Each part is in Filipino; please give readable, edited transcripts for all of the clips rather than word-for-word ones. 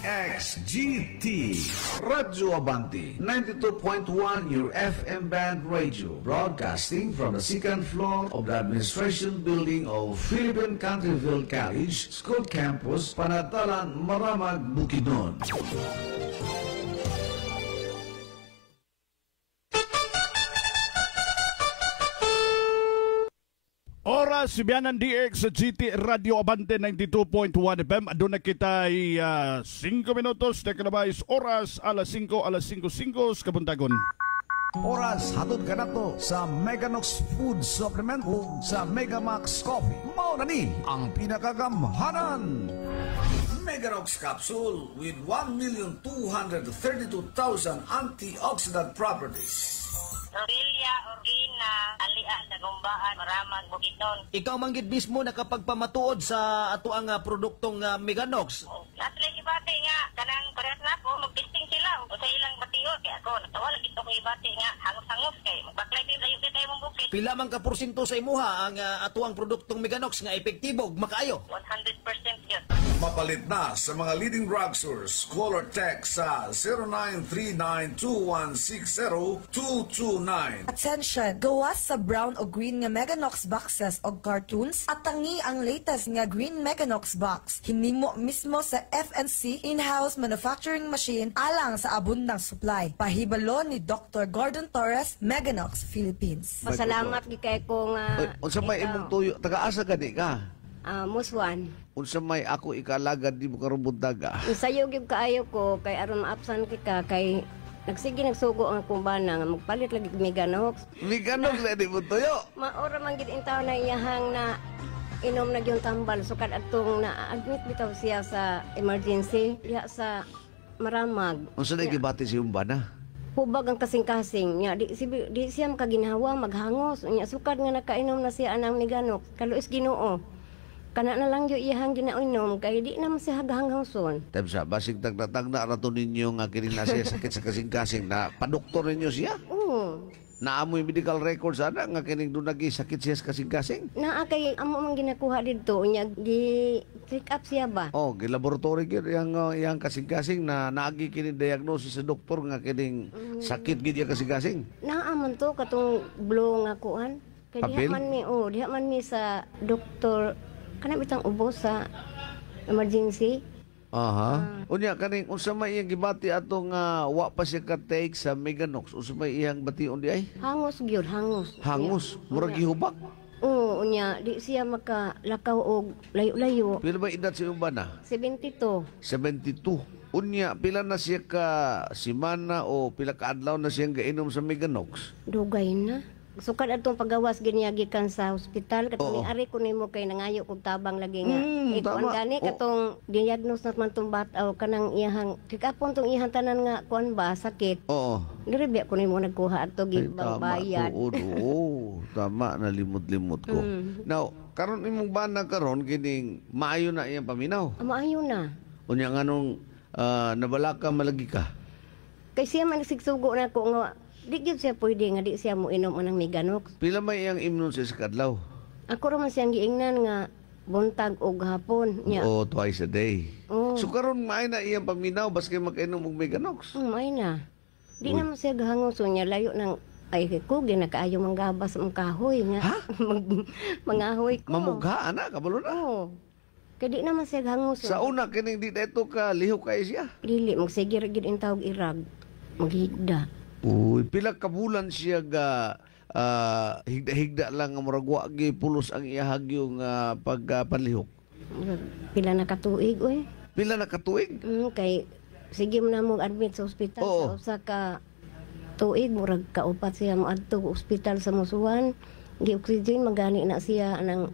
DXGT Radyo Abante 92.1 your FM band radio, broadcasting from the second floor of the administration building of Philippine Countryville College School Campus, Panatalan, Maramag, Bukidnon. Oras, Sibianan DX sa GT Radio Abante 92.1 FM. Doon na kita 5 minutos na kalabais. Oras, alas 5:05 kabuntagon. Oras, hatod ka na to sa Meganox Food Supplement o sa Megamax Coffee. Mao na ni ang pinakagamhanan. Meganox Capsule with 1,232,000 antioxidant properties. Rodelia, Orgina, Alian, Dagumbaan, Maramag, Bukidnon. Ikaw manggid mismo nakapagpamatuod sa ato ang produktong Meganox. Natlay ibati nga, kanang parehas na ako, mag-testing sila. O sa ilang batiyo, kaya ako, natawa lang ito ko ibati nga, hangos-hangos kay, magbaklay din layo din tayo mong bukid. Pila man ka porsyento sa imuha ang ato ang produktong Meganox nga epektibo, makaayo? 100% yun. Mapalit na sa mga leading drugstores. Call or text sa 0939-2160-229. Attention! Gawas sa brown o green nga Meganox boxes o cartoons at tangi ang latest nga green Meganox box. Hinimo mismo sa FNC in-house manufacturing machine alang sa abundang supply. Pahibalo ni Dr. Gordon Torres, Meganox, Philippines. Pasalamat kay ko nga. Unsa may imong tuyo, taga-asa gani ka? Muswan. Unsa may ako ikalagad di mo karubod daga. Sayo gyud kaayo ko kay aron maapsan kita kay nagsugo ang akong bana nga magpalit lagi Meganox. Meganox na di mo tuyo. Maora man gid intaw na iyahang na inom na gyud tambal sukad atong na-admit bitaw siya sa emergency diha sa Maramag. Unsa na gibati si umbana? Hubag ang kasing-kasing nya di siya makaginhawa maghangos nya sukad nga nakainom na siya anang Meganox kaluis Ginoo. Kana na lang yung iyahang ginainom kay di naman siya haghangson. Tapos basig tagna rato ninyo nga kini na siya sakit sa kasing-kasing na padoktor ninyo siya? Oo. Naamoy medical records ana nga kining dunagi sakit siya sa kasing-kasing? Naa kay amo man ginakuha didto nya gi check up siya ba? Oh, gi laboratory gyud yang kasing-kasing na naagi kini diagnosis sa doktor nga kining sakit gid yang kasing-kasing. Naa man to katong blow nga kuan. Kay diha man mi sa doktor kana bitang ubo sa emergency. Aha. Unya kaning unsa may iyang gibati atong wa pa siya ka-take sa Meganox, unsa may iyang bation di ay? Hangos gyud, hangos. Hangos, murag gihubak. Oo, unya di siya makalakaw og layo-layo. Pila ba edad si umbana? 72. 72. Unya pila na siya ka semana o pila ka adlaw na siyang gainom sa Meganox? Dugay na. Sukad atong pagawas ginyagi kan sa hospital katong ari ko nimo kay nangayo kog tabang lagi nga kuan gani katong diagnose na man tong bataw kanang iyahang kikapon tong iyang tanan nga kuan ba sakit. Oo. Diri biya ko nimo nagkuha ato gibang bayad. Oo, tama na limot-limot ko. Now, karon imong bana karon kining maayo na iyang paminaw. Maayo na. Unya nganong nabala ka malagi ka? Kay siya man sigsugo na ko nga di gyud siya pwede nga di siya mo inom anang Meganox. Pila may iyang inom siya sa kadlaw? Ako ra man siyang giingnan nga buntag og hapon nya. Oo, twice a day. Oh. So karon maay na iyang paminaw baske makainom og Meganox. Maay na. Di naman siya gahangos nya layo nang ay ko ginakaayo manggabas ang kahoy nga. Ha? Mangahoy ko. Mamugha ana kabalo na. Oo. Kay di naman siya gahangos. Sa una kining di dito ka lihok kay siya. Dili magsigir gid in tawag irag. Maghigda. Uy, pila ka bulan siya ga higda-higda lang nga murag wa gi pulos ang iyahagyo nga pagpanlihok. Pila na katuig oy. Pila na katuig? Kay sige mo na mo admit sa ospital sa usa ka tuig murag kaupat siya mo adto ospital sa Musuan. Gi-oxygen magani na siya nang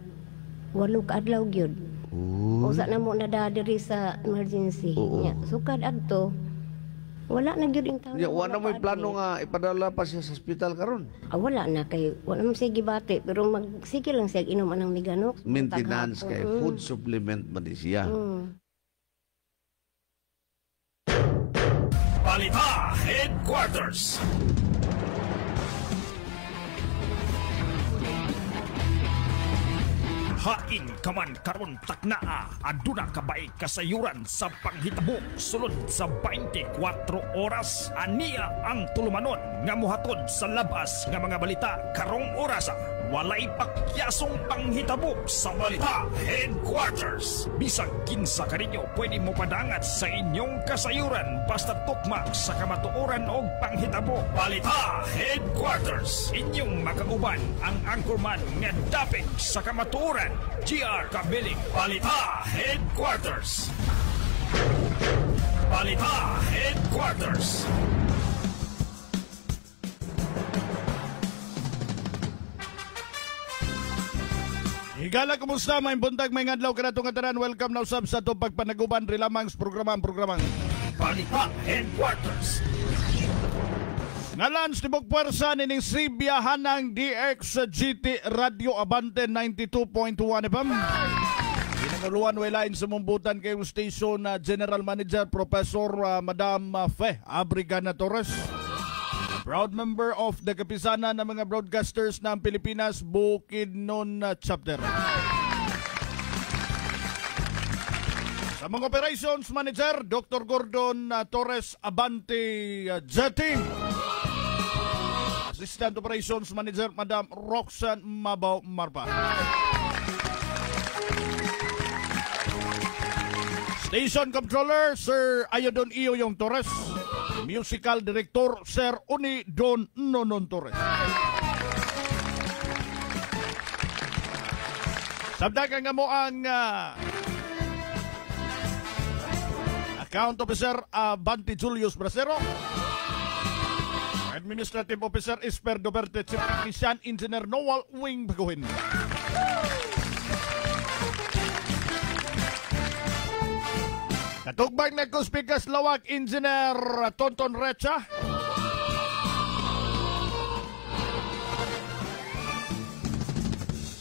8 ka adlaw gyud. Usa na mo nadadiri sa emergency. Nya sukad adto wala na gyud ing tawo. Ya, wala may plano nga ipadala pa siya sa ospital karon. Wala na kay wala man siya gibati pero magsige lang siya inom anang Meganox. Maintenance kay food supplement man di siya. Balita Headquarters. haing kaman karon taknaa aduna kabay kasayuran sa panghitabo sulod sa 24 oras aniya ang tulumanon nga mohatod sa labas nga mga balita karong orasa. Walay pakyasong panghitabo sa Balita Headquarters. Bisag kinsa kaninyo pwede mo padangat sa inyong kasayuran basta tukma sa kamatuoran og panghitabo. Balita Headquarters. Inyong makauban ang anchorman nga dapit sa kamatuoran. GR Kabiling. Balita Headquarters. Balita Headquarters. Higala, kumusta? May buntag, may ngadlaw ka na itong kataran. Welcome na usab sa itong pagpanaguban rilamang programang. Balita Headquarters. Ngalan, Stibog Puwersa, nining Sibiyahan ng DX GT Radio Abante 92.1 FM. Pinanguluan walain sa mumbutan kayong station General Manager Professor Madam Fe Abrigana Torres. Proud member of the Kapisanan ng mga broadcasters ng Pilipinas, Bukidnon Chapter. Sa mga operations manager, Dr. Gordon Torres Abante Jeti. Assistant Operations Manager, Madam Roxanne Mabaw Marpa. Station Controller, Sir Ayodon Iyo Torres. Musical Director, Sir Uni Don Nonon Torres. Sabdagan nga mo ang Account Officer Banti Julius Bracero. Administrative Officer Esper Doberte, Chief Technician Engineer Noel Wing Baguhin. Katugbang na Kuspikas Lawak, Engineer Tonton Recha.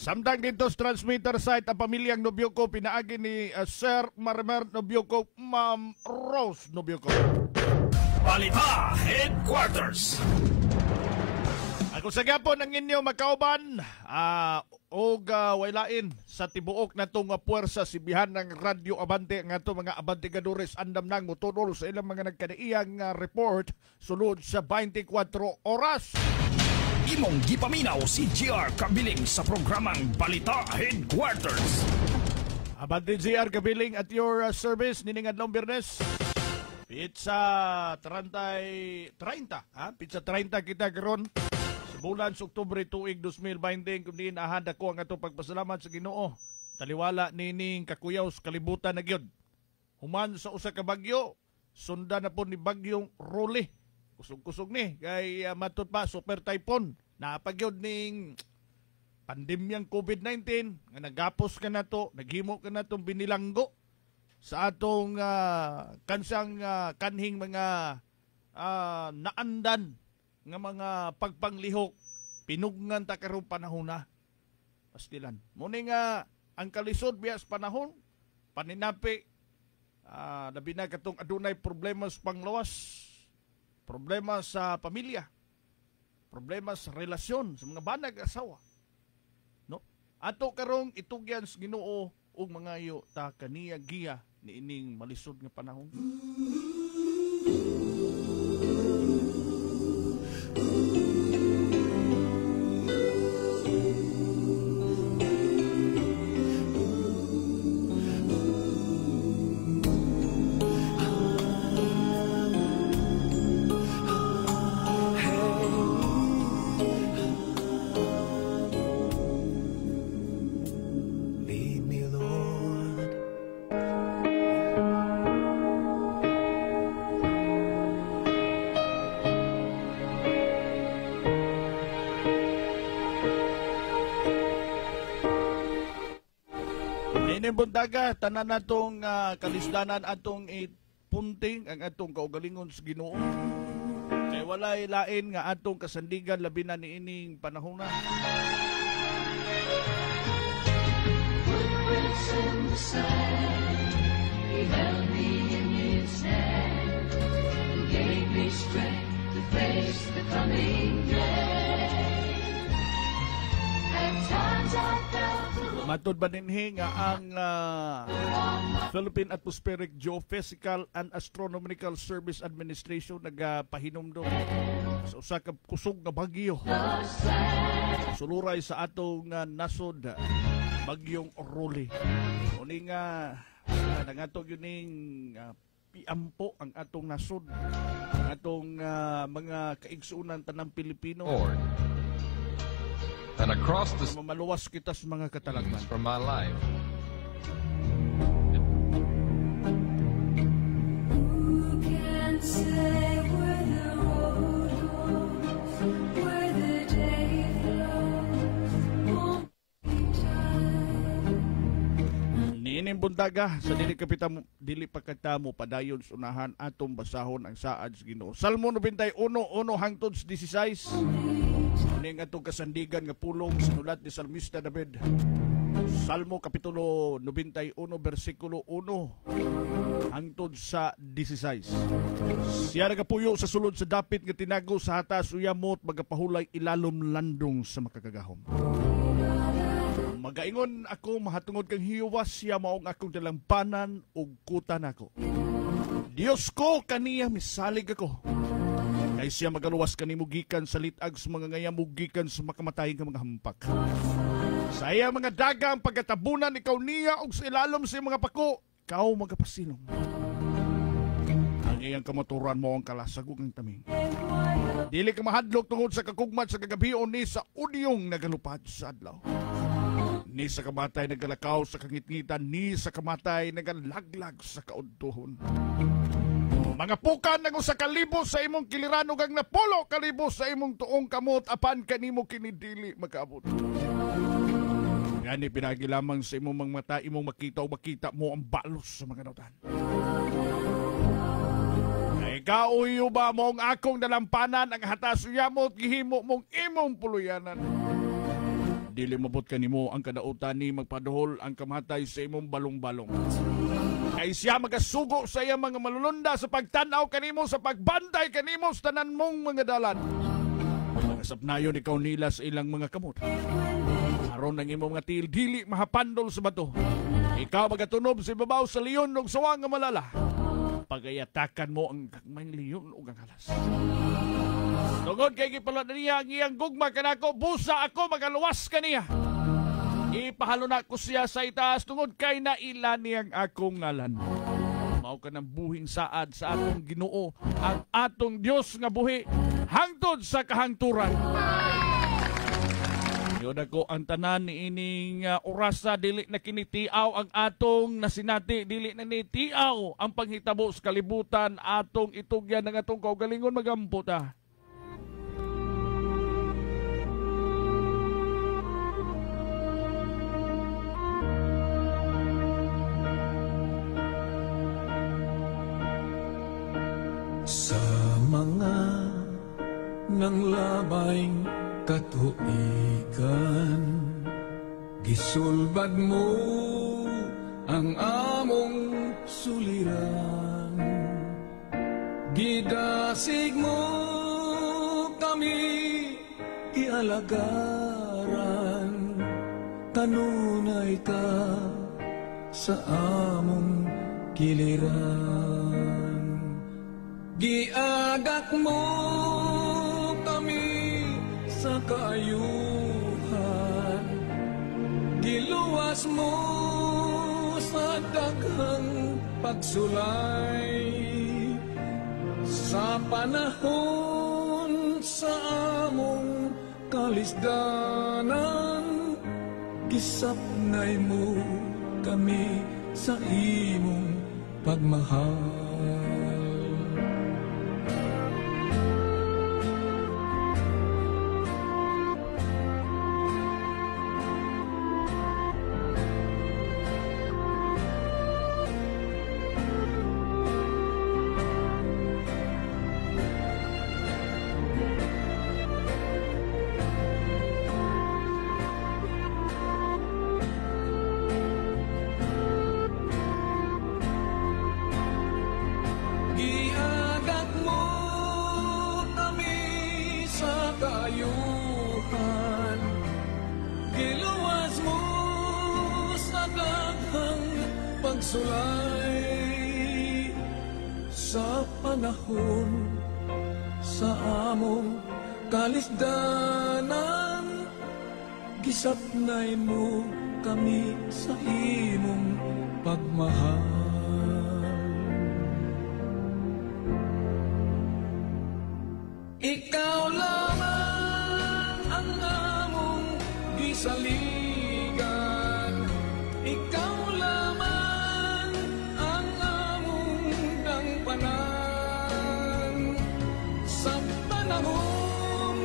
Samtang dito sa transmitter site ang pamilyang Nobyoko, pinaagi ni Sir Marimer Nobyoko, Ma'am Rose Nobyoko. Balita Headquarters. Ako sa gapon ang inyo makauban og wailain sa tibuok na itong puwersa sibihan ng Radio Abante nga ito mga abantigadores andam nang mutudol sa ilang mga nagkadaiyang report sulod sa 24 oras. Imong gipaminaw si GR Kabiling sa programang Balita Headquarters. Abante GR Kabiling at your service nining adlong Biyernes. Pizza 30 Pizza 30 kita karon. Bulan sa Oktubre tuig 2020 kundi inahan ako ang atong pagpasalamat sa Ginoo. Taliwala nining kakuyaw sa kalibutan na gyud. Human sa usa ka bagyo, sundan na po ni bagyong Rolly. Kusog-kusog ni kay matud pa super typhoon. Napagyod ning pandemyang COVID-19 nga nagapos ka na to, naghimo ka na tong binilanggo sa atong kansang kanhing mga naandan nga mga pagpanglihok pinugnan ta karong panahon na pastilan. Muni nga ang kalisod bias panahon paninapi labi na katong adunay problema sa panglawas, problema sa pamilya, problema sa relasyon sa mga banag asawa. No? Ato karong itugyan sa Ginoo ug mga iyo ta kaniya giya ni ining malisod nga panahon. Buntaga, tanan natong kalisdanan atong ipunting ang atong kaugalingon sa Ginoo. Kay walay lain nga atong kasandigan labi na niining panahon na. He held me in his hand, he gave me strength to face the coming day. At times I felt Matod ba ninhi nga ang Philippine Atmospheric Geophysical and Astronomical Service Administration nagapahinumdum sa usa ka kusog nga bagyo suluray sa atong nasod bagyong Rolly. Uni nga nangatog yun ning piampo ang atong nasod, ang atong mga kaigsuunan tanang Pilipino. And across the mamaluwas kita sa mga katalagman from my life. Who can say where the road goes, where the day flows, won't be time. Niining buntaga sa dili pa kita mo padayon sunahan atong basahon ang saad sa Ginoo. Salmo 91:1 hangtod 16. Ning atong kasandigan nga pulong sinulat ni Salmista David. Salmo kapitulo 91 bersikulo 1 hangtod sa 16. Siya nagapuyo sa sulod sa dapit nga tinago sa hatas uyamot magapahulay ilalom landong sa makagagahom. Magaingon ako mahatungod kang hiwas siya maong akong dalampanan ug kutan ako. Dios ko kaniya misalig ako. Kay siya magaluwas kanimo gikan sa litag sa mga ngayamog gikan sa makamatay nga mga hampak. Sa iya mga dagang pagkatabunan ikaw niya og sa ilalom sa mga pako, ikaw magapasilong. Ang iyang kamaturan mo ang kalasagog ng taming. Dili ka mahadlok tungod sa kakugmat sa kagabion ni sa udyong nagalupad sa adlaw. Ni sa kamatay nagalakaw sa kangitngitan, ni sa kamatay nagalaglag sa kaudtuhon. Mga pukan nang usa ka libo sa imong kiliran ug ang napulo ka libo sa imong tuong kamot apan kanimo kinidili makaabot. Ngani pinagi lamang sa imong mga mata imong makita o makita mo ang balos sa mga nautan. Ikaw uyo ba mong akong dalampanan ang hatas uyamot gihimo mong imong puluyanan. Dili mabot kanimo ang kadautan ni magpaduhol ang kamatay sa imong balong-balong. Ay siya magasugo sa iyang mga malulunda sa pagtanaw kanimo sa pagbantay kanimo sa tanan mong mga dalan. Nagasapnayon ikaw nila sa ilang mga kamot. Aron ang imong mga tiil dili mahapandol sa bato. Ikaw magatunob sa ibabaw sa leon ug sawa nga malala. Pagayatakan mo ang gagmayng leon ug ang halas. Tungod kay gipalad niya ang iyang gugma kanako, busa ako magaluwas kaniya. Ipahalo na ko siya sa itaas tungod kay naila niyang akong ngalan. Mao ka ng buhing saad sa atong Ginoo, ang atong Dios nga buhi hangtod sa kahangturan. Yun ako ang tanan ni ining orasa dili na kinitiaw ang atong nasinati, dili na nitiaw ang panghitabo sa kalibutan atong itugyan ng atong kaugalingon magampo ta. Sa mga nang labayng katuigan, gisulbad mo ang among suliran. Gidasig mo kami ialagaran, kanunay ka sa among kiliran. Giagak mo kami sa kaayuhan, giluwas mo sa daghang pagsulay. Sa panahon sa among kalisdanan, gisapnay mo kami sa imong pagmahal. pagsulay sa panahon sa among kalisdanan. Gisapnay mo kami sa imong pagmahal. Ikaw lamang ang among gisaligan. Ikaw lamang ang among dangpanan. Sa panahon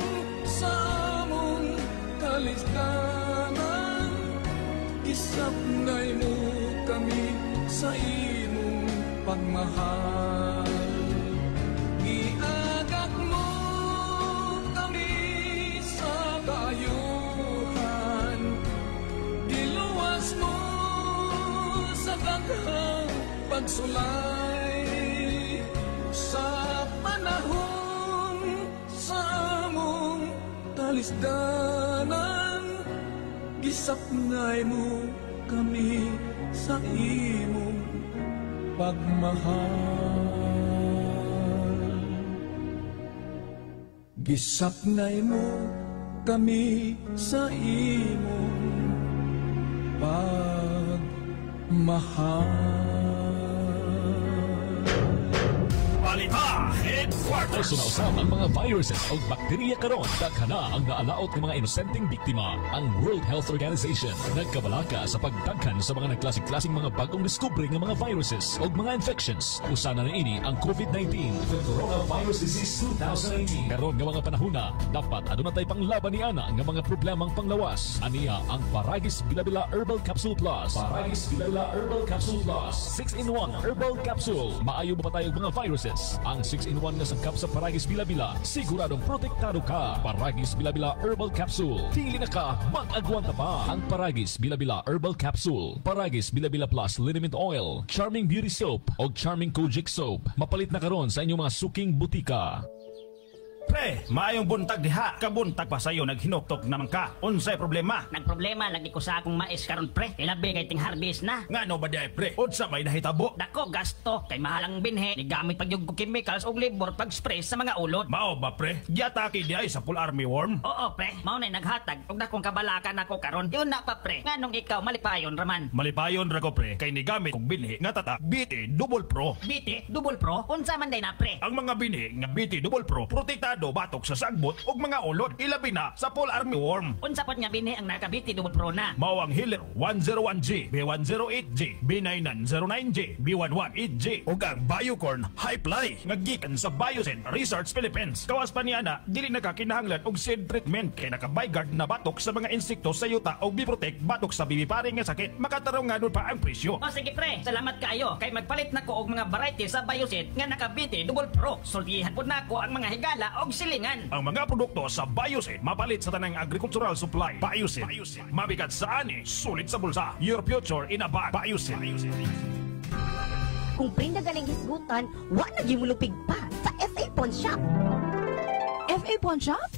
sa among kalisdanan, isapnay mo kami sa imong pagmahal. Giagak mo kami sa kaayuhan, diluwas mo sa daghang pagsulay. Sa panahon sa among kalisdanan, gisapnay mo kami sa imong pagmahal. Gisapnay mo kami sa imong pagmahal. Balita Headquarters. Sunausap ang mga viruses o bakterya karon. Daghan na ang naalaot ng mga inosenteng biktima. Ang World Health Organization nagkabalaka sa pagdaghan sa mga nagklasik-klasing mga bagong diskubre ng mga viruses o mga infections. Usana na ini ang COVID-19, the Coronavirus Disease 2019. Karon nga mga panahuna, dapat aduna tay panglaban niana nga mga problemang panglawas. Aniya ang Paragis Bila-Bila Herbal Capsule Plus. Paragis Bila-Bila Herbal Capsule Plus. 6-in-1 Herbal Capsule. Maayo ba tayo mga viruses? Ang 6-in-1 na sangkap sa Paragis Bila-Bila, siguradong protektado ka. Paragis Bila-Bila Herbal Capsule. Pili na ka, mag-agwanta pa. Ang Paragis Bila-Bila Herbal Capsule. Paragis Bila-Bila Plus Liniment Oil, Charming Beauty Soap o Charming Kojic Soap. Mapalit na karon sa inyong mga suking butika. Pre, maayong buntag diha. Kabuntag pa sayo naghinuktok naman ka. Unsay problema? Nagproblema lagi ko sa akong mais karon pre. Ilabi kay ting harvest na. Ngano ba di pre? Unsa may nahitabo? Dako gasto kay mahalang binhe ni gamit pagyug ko chemicals og labor pag spray sa mga ulod. Mao ba pre? Giatake di ay sa full army worm? Oo pre, mao nay naghatag og dakong kabalakan ako karon. Yun na pa pre. Nganong ikaw malipayon raman? Malipayon ra ko pre kay ni gamit kog binhi nga tata BT Double Pro. BT Double Pro? Unsa man day na pre? Ang mga binhi nga BT Double Pro protektado batok sa sagbot ug mga ulod, ilabi na sa full army worm. Unsa pod nga binhi ang nakabiti Double Pro na? Mao ang Healer 101G, B108G, B9909G, B118G ug ang Biocorn High Fly nga gikan sa Biosen Research Philippines. Kawas pa niya na dili nakakinahanglan og seed treatment kay naka-Bigard na batok sa mga insekto sa yuta ug bi-protect batok sa bibiparing nga sakit. Makatarong nga pa ang presyo. O sige pre, salamat kaayo kay magpalit na ko og mga variety sa Biosen nga nakabiti Double Pro. Sultihan pod nako ang mga higala og silingan. Ang mga produkto sa Biosen mapalit sa tanang agricultural supply. Biosen. Mabigat sa ani, sulit sa bulsa. Your future in a bag. Biosen. Kung prinda galing hisgutan, wala gimulupig pa sa FA Pawn Shop. FA Pawn Shop?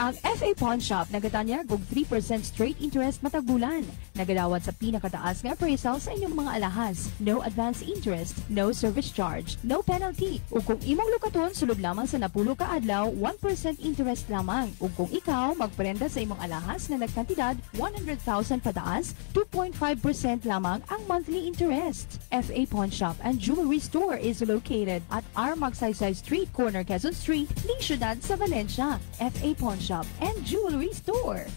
Ang FA Pawn Shop nagatanyag og 3% straight interest matag bulan. Nagadawat sa pinakataas nga appraisal sa inyong mga alahas. No advance interest, no service charge, no penalty. Ug kung imong lukaton sulod lamang sa napulo ka adlaw, 1% interest lamang. Ug kung ikaw magprenda sa imong alahas na nagkantidad 100,000 pataas, 2.5% lamang ang monthly interest. FA Pawn Shop and Jewelry Store is located at R. Magsaysay Street, corner Quezon Street, Ning Ciudad sa Valencia. FA Pawn Shop and Jewelry Store.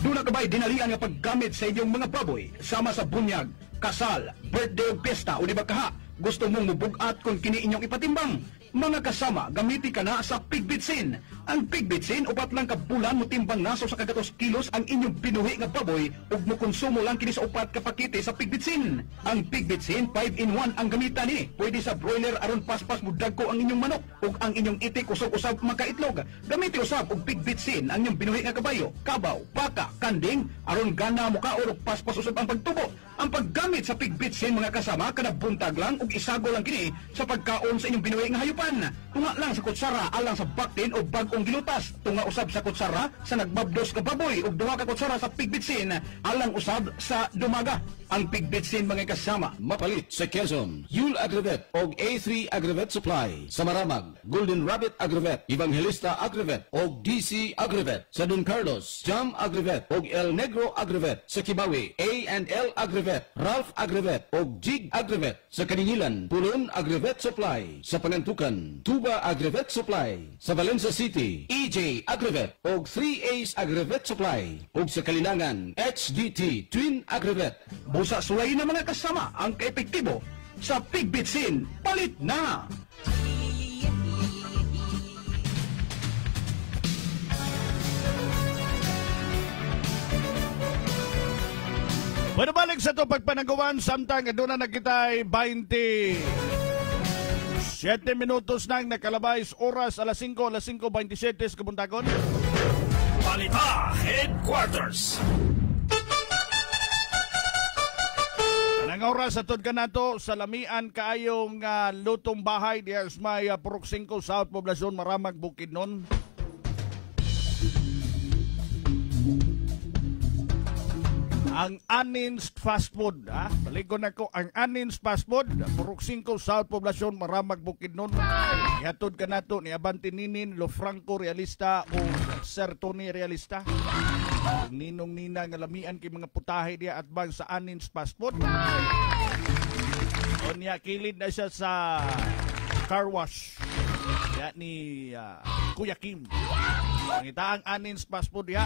Duna ka ba'y dinalian nga paggamit sa inyong mga baboy sama sa bunyag, kasal, birthday o pesta o di ba kaha? Gusto mong mubugat kung kini inyong ipatimbang? Mga kasama, gamiti ka na sa Pigbitsin. Ang Pigbitsin, upat lang kabulan mo timbang naso sa kagatos kilos ang inyong binuhi nga baboy ug mo konsumo lang kini sa upat ka pakete sa Pigbitsin. Ang Pigbitsin 5-in-1 ang gamitan ni. Pwede sa broiler aron paspas mo dagko ang inyong manok ug ang inyong itik usab-usab makaitlog. Gamiti usab og Pigbitsin ang inyong binuhi nga kabayo, kabaw, baka, kanding aron gana mo ka og paspas usab ang pagtubo. Ang paggamit sa Pigbitsin mga kasama kada buntag lang ug isago lang kini sa pagkaon sa inyong binuhi nga hayop. upan. Tunga lang sa kutsara alang sa baktin o bagong gilutas. Tunga usab sa kutsara sa nagbabdos ka baboy ug duha ka kutsara sa pigbitsin alang usab sa dumaga. Ang pigbitsin mga kasama mapalit sa Quezon, Yul Agravet og A3 Agravet Supply. Sa Maramag, Golden Rabbit Agravet, Evangelista Agravet og DC Agravet. Sa Don Carlos, Jam Agravet og El Negro Agravet. Sa Kibawi, A&L Agravet, Ralph Agravet og Jig Agravet. Sa Kaningilan, Pulon Agravet Supply. Sa Pangantukan, Tuba Agravet Supply. Sa Valencia City, EJ Agravet og 3A's Agravet Supply. Og sa Kalinangan, HDT Twin Agravet. Busa sulay na mga kasama ang kaepektibo sa pigbitsin. Palit na! Bueno, balik sa ito pagpanagawan, samtang aduna na kita'y 27 minutos nang nakalabais, oras alas 5:27 kabuntagon. Balita Headquarters. Ang oras atod ka nato sa lamian kaayong lutong bahay diya sa may Purok 5 South Poblacion Maramag Bukidnon. Ang Anins Fast Food, baligon ako, ang Anins Fast Food, Purok 5 South Poblacion Maramag Bukidnon. Ihatod ka nato ni Abante Ninin, Lo Franco Realista o Sir Tony Realista. Ninong nina nga lamian kay mga putahe diya at bang sa Anins Fast Food. O niya kilid na siya sa car wash diya ni Kuya Kim. Ang itaang Anins Fast Food diya,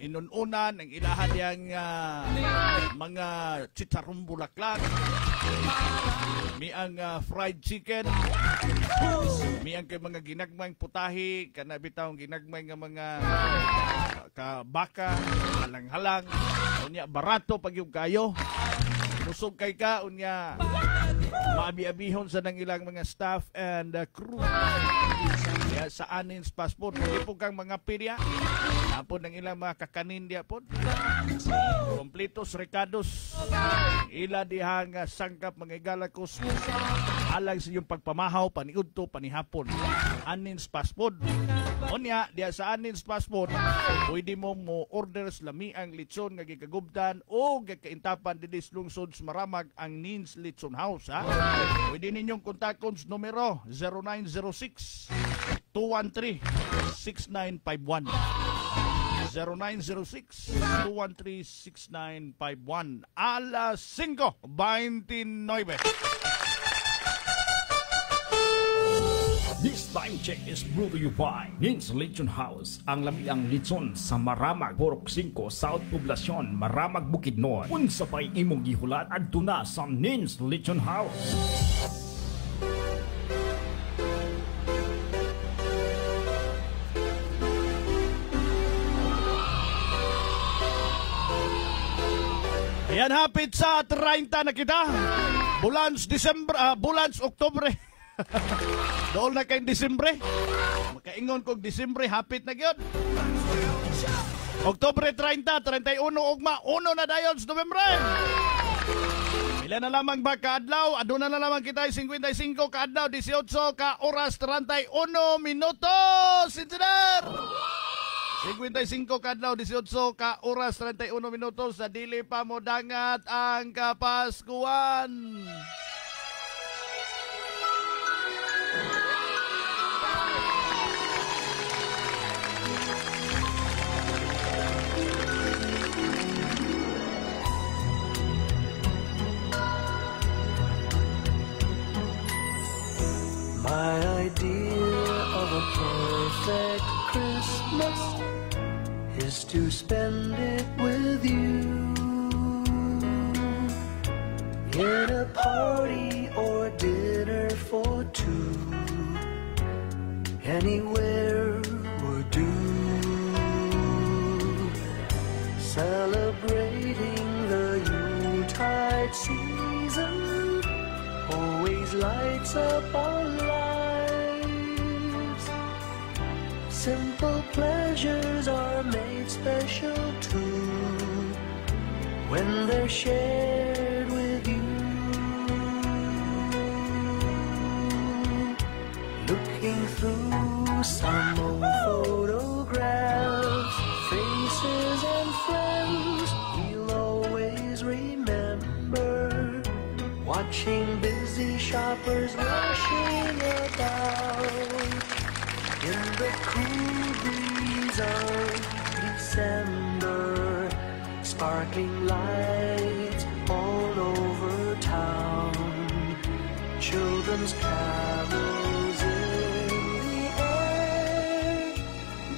inununan ang ilahan yang mga chicharong bulaklak, mi ang fried chicken, mi ang kay mga ginagmang putahi, kana bitaw ginagmay nga mga kabaka, halang-halang, unya barato pag yung kayo, busog kay ka, unya maabi-abihon sa nang ilang mga staff and crew. Kaya sa Anins Fast Food, hindi po kang mga pirya, napon ng ilang mga kakanin diya po. Kompletos, recados, ila dihang sangkap mga igalakos, alang sa iyong pagpamahaw, paniudto, panihapon. Anins Fast Food. Unya, diya sa Anins Fast Food, pwede mo orders lami ang litson nga gikagubtan o gikaintapan didis lungsod sa Maramag ang Nins Litson House. Pwede ninyong kontakon sa numero 0906 213-6951. 0906-213-6951. Alas 5:29. This time check is brought to you by Nins Litson House, ang lamiang litson sa Maramag, Purok 5, South Poblacion, Maramag, Bukidnon. Unsa pa'y imong gihulat adto na sa Nins Litson House. Yan, hapit sa 30 na kita. Bulans Oktubre. Doon na kayong Disembre. Makaingon kong Disembre, hapit na yun. Oktubre 30, 31, ugma, 1 na dayon sa Novembre. Ilan na lamang ba kaadlaw? Aduna na lamang kita 55 kaadlaw, 18 ka oras, 31 minutos. Engineer! 55 kadlaw, 18 ka oras, 31 minutos sa dili pa mo dangat ang Kapaskuhan. My idea of a perfect Christmas is to spend it with you in a party or dinner for two, anywhere would do, celebrating the Yuletide season always lights up our lives. Simple pleasures are made special too when they're shared with you. through some old photographs, faces and friends we'll always remember. Watching busy shoppers rushing about in the cool breeze of December, sparkling lights all over town, children's carols in the air,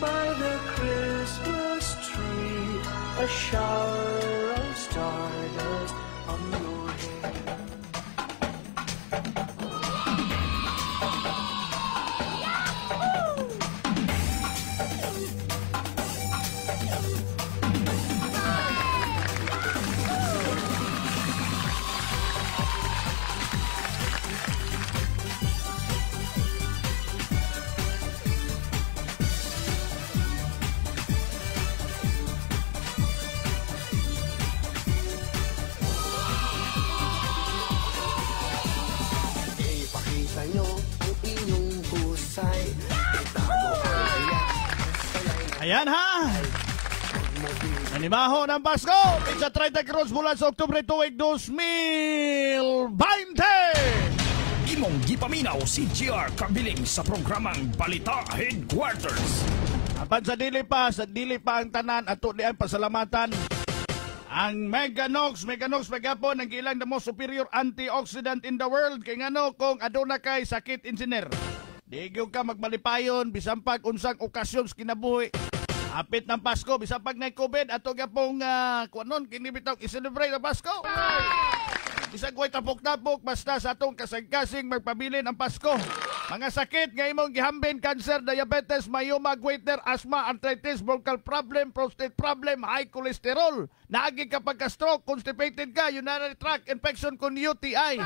by the Christmas tree, a shower of stardust on your hair. Ayan ha! Animaho ng Pasko! Pizza 30 Cruz mula sa Oktubre tuwig 2020! Imong gipaminaw si GR Kabiling sa programang Balita Headquarters. Apan sa dili pa ang tanan at tulian pasalamatan ang Meganox megapon ang ilang the most superior antioxidant in the world kay ngano kung aduna kay sakit engineer. Di gyud ka magmalipayon bisan pag unsang okasyon sa kinabuhi. Apit ng Pasko bisan pag nay COVID ato gyapong kuanon kini bitaw i-celebrate ang Pasko. Bisag way tapok-tapok basta sa atong kasing-kasing magpabilin ang Pasko. Mga sakit nga imong gihambin, cancer, diabetes, myoma, goiter, asthma, arthritis, bronchial problem, prostate problem, high cholesterol, naagi ka pagka-stroke, constipated ka, urinary tract infection kun UTI.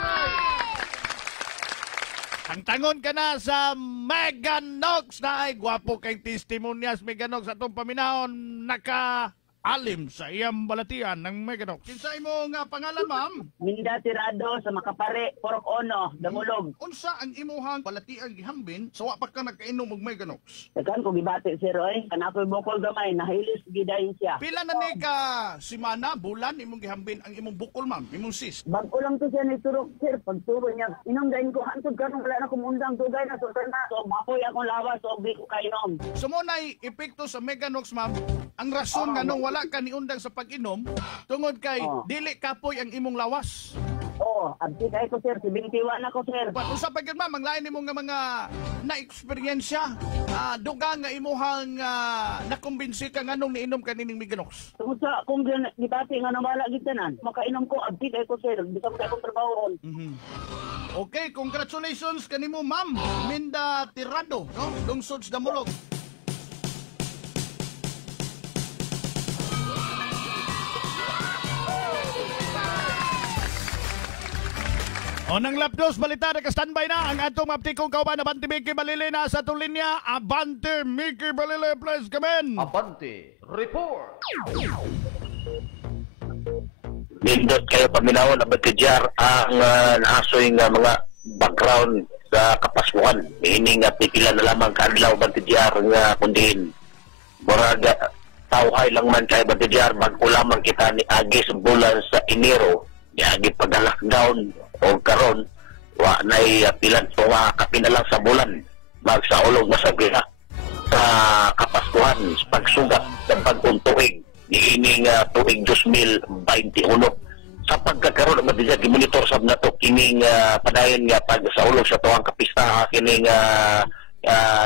Ang tangon ka na sa Meganox na ay gwapo kay testimonyas Meganox atong paminahon naka-alim sa iyang balatian ng Meganox. Kinsa imo nga pangalan, ma'am? Minda Tirado sa Makapare, Porok Ono, Damulog. Unsa ang imuhang balatian gihambin sa wa pa ka nagkainom og Meganox? Dagan ko gibati sir oy, kanakoy bukol gamay nahilis gidayon siya. Pila na ni ka semana, bulan imong gihambin ang imong bukol, ma'am, imong sis? Bago lang to siya ni turok sir, pagturo niya. Inom dayon ko hantod karon wala na kumundang tugay na so na. So mapoy akong lawas so di ko kainom. So mo nay epekto sa Meganox, ma'am. Ang rason nga nung wala ka niundang sa pag-inom tungod kay dili kapoy ang imong lawas. Abdi kay ko sir, 71 na ko sir. But usa pa gyud, ma'am, ang lain nimo nga mga na-eksperyensya, duga nga imuhang nakumbinsi ka nganong niinom ka nining Meganox. Tungod sa kung gibati nga nawala gid tanan, makainom ko abdi kay ko sir, bisag kay akong trabaho. Okay, congratulations kanimo, ma'am Minda Tirado, no? Lungsod sa Damulog. O nang lapdos, balita na ka-standby na ang atong maptikong kauban. Abante Mickey Balile na sa itong linya. Abante Mickey Balile, please come in. Abante, report. Nindot kayo paminawon na Batijar ang naasoy nga mga background sa kapaskuhan. Meaning nga pipila na lamang kadlaw Batijar nga kundin. Murag tawhay lang man kay Batijar bago lamang kita ni Agis bulan sa Enero. Agi pag-lockdown o karon wa nay pilan so kapinalang sa bulan magsaulog na sa biha sa kapaskuhan pagsugat sa pagpuntuig niining tuig 2021 sa pagkakaroon ng madya gimonitor sab nato kining padayon nga pagsaulog sa tuwang kapista kining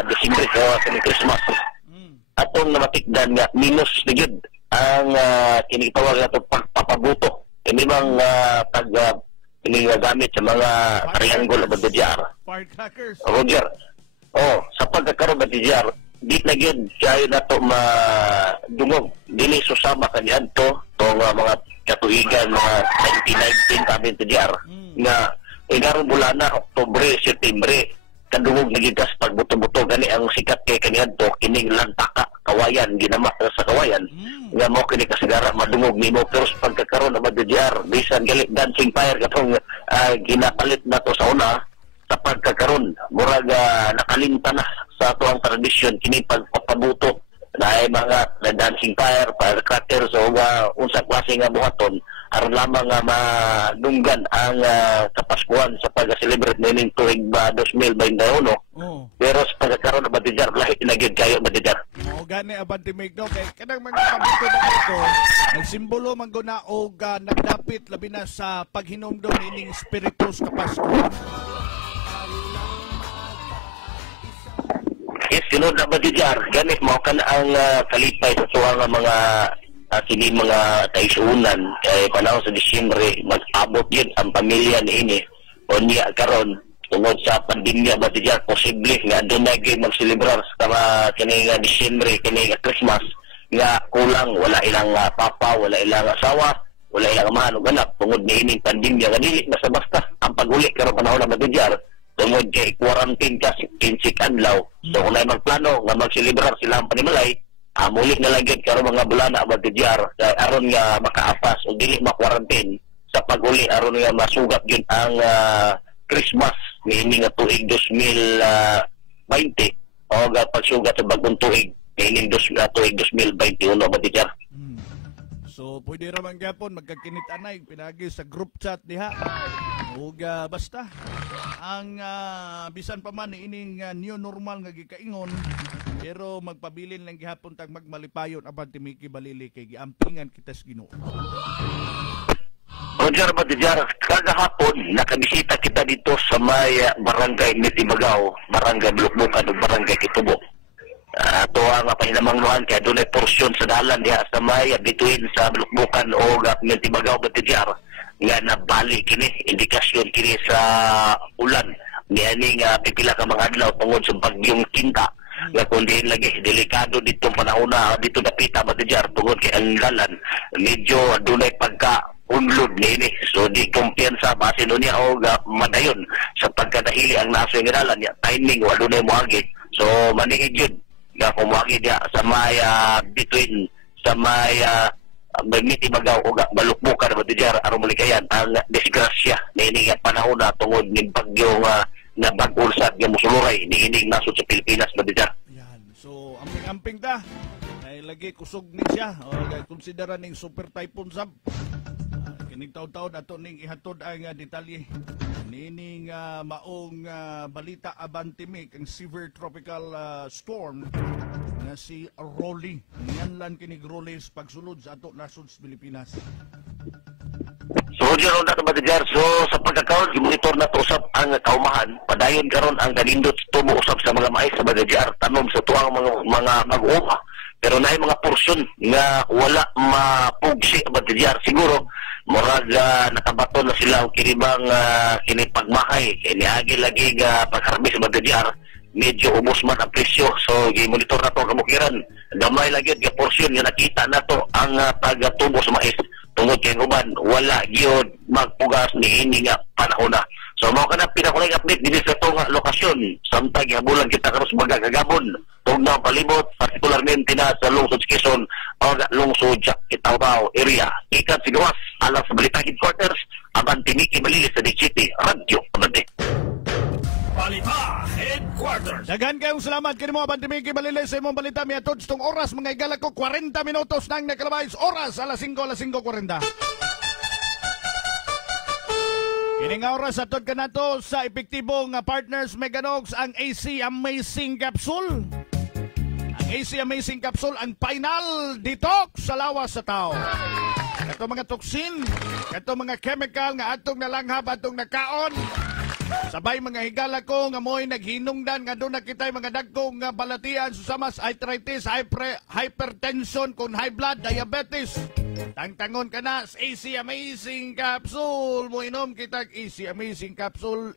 December o kining Christmas atong namatikdan nga minus na gyud ang kining tawag nato pagpapabuto hindi bang gamit sa mga triangle o Batijar. Firecrackers. Roger. Sa pagkakaroon Batijar, di na yun siya na ito madungog. Dili susama kanyan to mga katuigan, mga 2019 kami Batijar. Nga, inarong bulan na, Oktubre, Septembre, kadungog nagigas pagbuto-buto gani ang sikat kay kanyan to, kining lantaka, kawayan, ginamak sa kawayan. Nga mo kini kasigara madungog nimo pero sa pagkakaroon na Batijar bisan gali dancing fire katong ginapalit na to sa una sa pagkakaroon murag nakalimta na sa atuang tradisyon kini pagpapabuto na ay mga dancing firecrackers o unsa klase nga buhaton aron lamang nga madunggan ang Kapaskuhan sa pag-celebrate nining tuig 2021. Pero sa pagkakaroon ng Batijar, lahi inagid kayo Batijar. O gani Abante Migno kay kanang mga pabuto na ito nagsimbolo man guna og nagdapit labi na sa paghinumdom nining spiritus Kapaskuhan. Yes, sunod na Batijar, gani mo kan ang kalipay sa tuwa nga mga kini mga taisunan kay panahon sa Disyembre mag-abot yun ang pamilya niini o niya karon tungod sa pandemya Batijar posible nga doon na mag-celebrar sa kini nga Disyembre kini nga Christmas nga kulang wala ilang papa wala ilang asawa wala ilang amahan ug anak tungod niining pandemya nga dili basta-basta ang pag-uli karon panahon na Batijar tungod kay quarantine ka 15 adlaw so kung na magplano nga mag-celebrar sila ang panimalay muli na lang karon mga bulana Batijar aron nga makaapas o dili ma-quarantine sa pag-uli aron nga masugat gyud ang Christmas niini nga tuig 2020 o nga pagsugat sa bagong tuig niini tuig 2021 Batijar. So pwede raman gyapon magkakinit-anay pinagi sa group chat diha. Ug basta ang bisan pa man ining new normal nga gikaingon pero magpabilin lang gihapon tag magmalipayon Abante Miki Balili kay giampingan kita sa Ginoo. Roger Batijar, kagahapon nakabisita kita dito sa may barangay Mitibagaw, barangay Bulukbukan ug barangay Kitubo. Ato ang pahinamangnuhan kaya doon ay porsyon sa dalan diha sa may between sa Bulukbukan o Mitibagaw Batijar nga nabali kini indikasyon kini sa ulan niani nga pipila ka mga adlaw tungod sa bagyong Kinta nga kundi lagi delikado dito panahon na dito napita Batijar tungod kay ang dalan medyo dunay pagka unlod niini so di kumpiyansa basin niya o madayon sa pagkadahili ang naso nga dalan ya timing wa dunay moagi so maningid yun nga kumagi dia sa may between sa may Mitibagaw o Balukbukan Batijar aron malikayan ang disgrasya niini nga panahon na tungod ning bagyo nga bag-ulsad nga musuluray niining nasod sa Pilipinas Batijar. Yan. So amping-amping ta ay lagi kusog ni siya o konsidera ning super typhoon sab. Kining taon-taon ato ning ihatod ang detalye nining maong balita Abante Mik ang severe tropical storm na si Rolly. Niyanlan kinig Rolly pagsulod sa ato nasod sa Pilipinas. So Roger na Batijar, so sa pagkakaon gimonitor na to usab ang kaumahan padayon karon ang ganindot tumo usab sa mga mais sa Batijar tanom sa tuang mga mag-upa pero naay mga porsyon nga wala mapugsi Batijar siguro murag nakabato na sila ang kinibang kinipagmahay iniagi lagi nga pagharbi sa Batijar medyo ubos man ang presyo so gimonitor na to kamukiran gamay lagi nga porsyon nga nakita na to ang pagtubo sa mais tungod kay uban wala gyud magpugas niini nga panahon na so mao kana pinakulay update dinhi sa tong lokasyon samtang gihabulan kita karon sa magagabon tugnaw palibot partikularmente na sa lungsod Quezon o lungsod sa Itaw area ikat sigawas alang sa balita headquarters Abante Miki Balili sa City Radio Abante. Balita Headquarters. Daghan kayong salamat kini mo Abante Miki Balili sa imong balita miatod tong oras mga igala ko 40 minutos nang nakalabay oras alas 5:40. Kini nga oras atod kanato sa epektibong partners Meganox ang AC Amazing Capsule. Ang AC Amazing Capsule ang final detox sa lawas sa tao. Kato mga toksin, kato mga chemical nga atong nalanghap atong nakaon. Sabay mga higala ko nga mo'y naghinungdan nga doon na kita'y mga dagkong balatian susamas arthritis, hypertension, kung high blood, diabetes. Tangtangon ka na sa AC Amazing Capsule. Mo inom kitag AC Amazing Capsule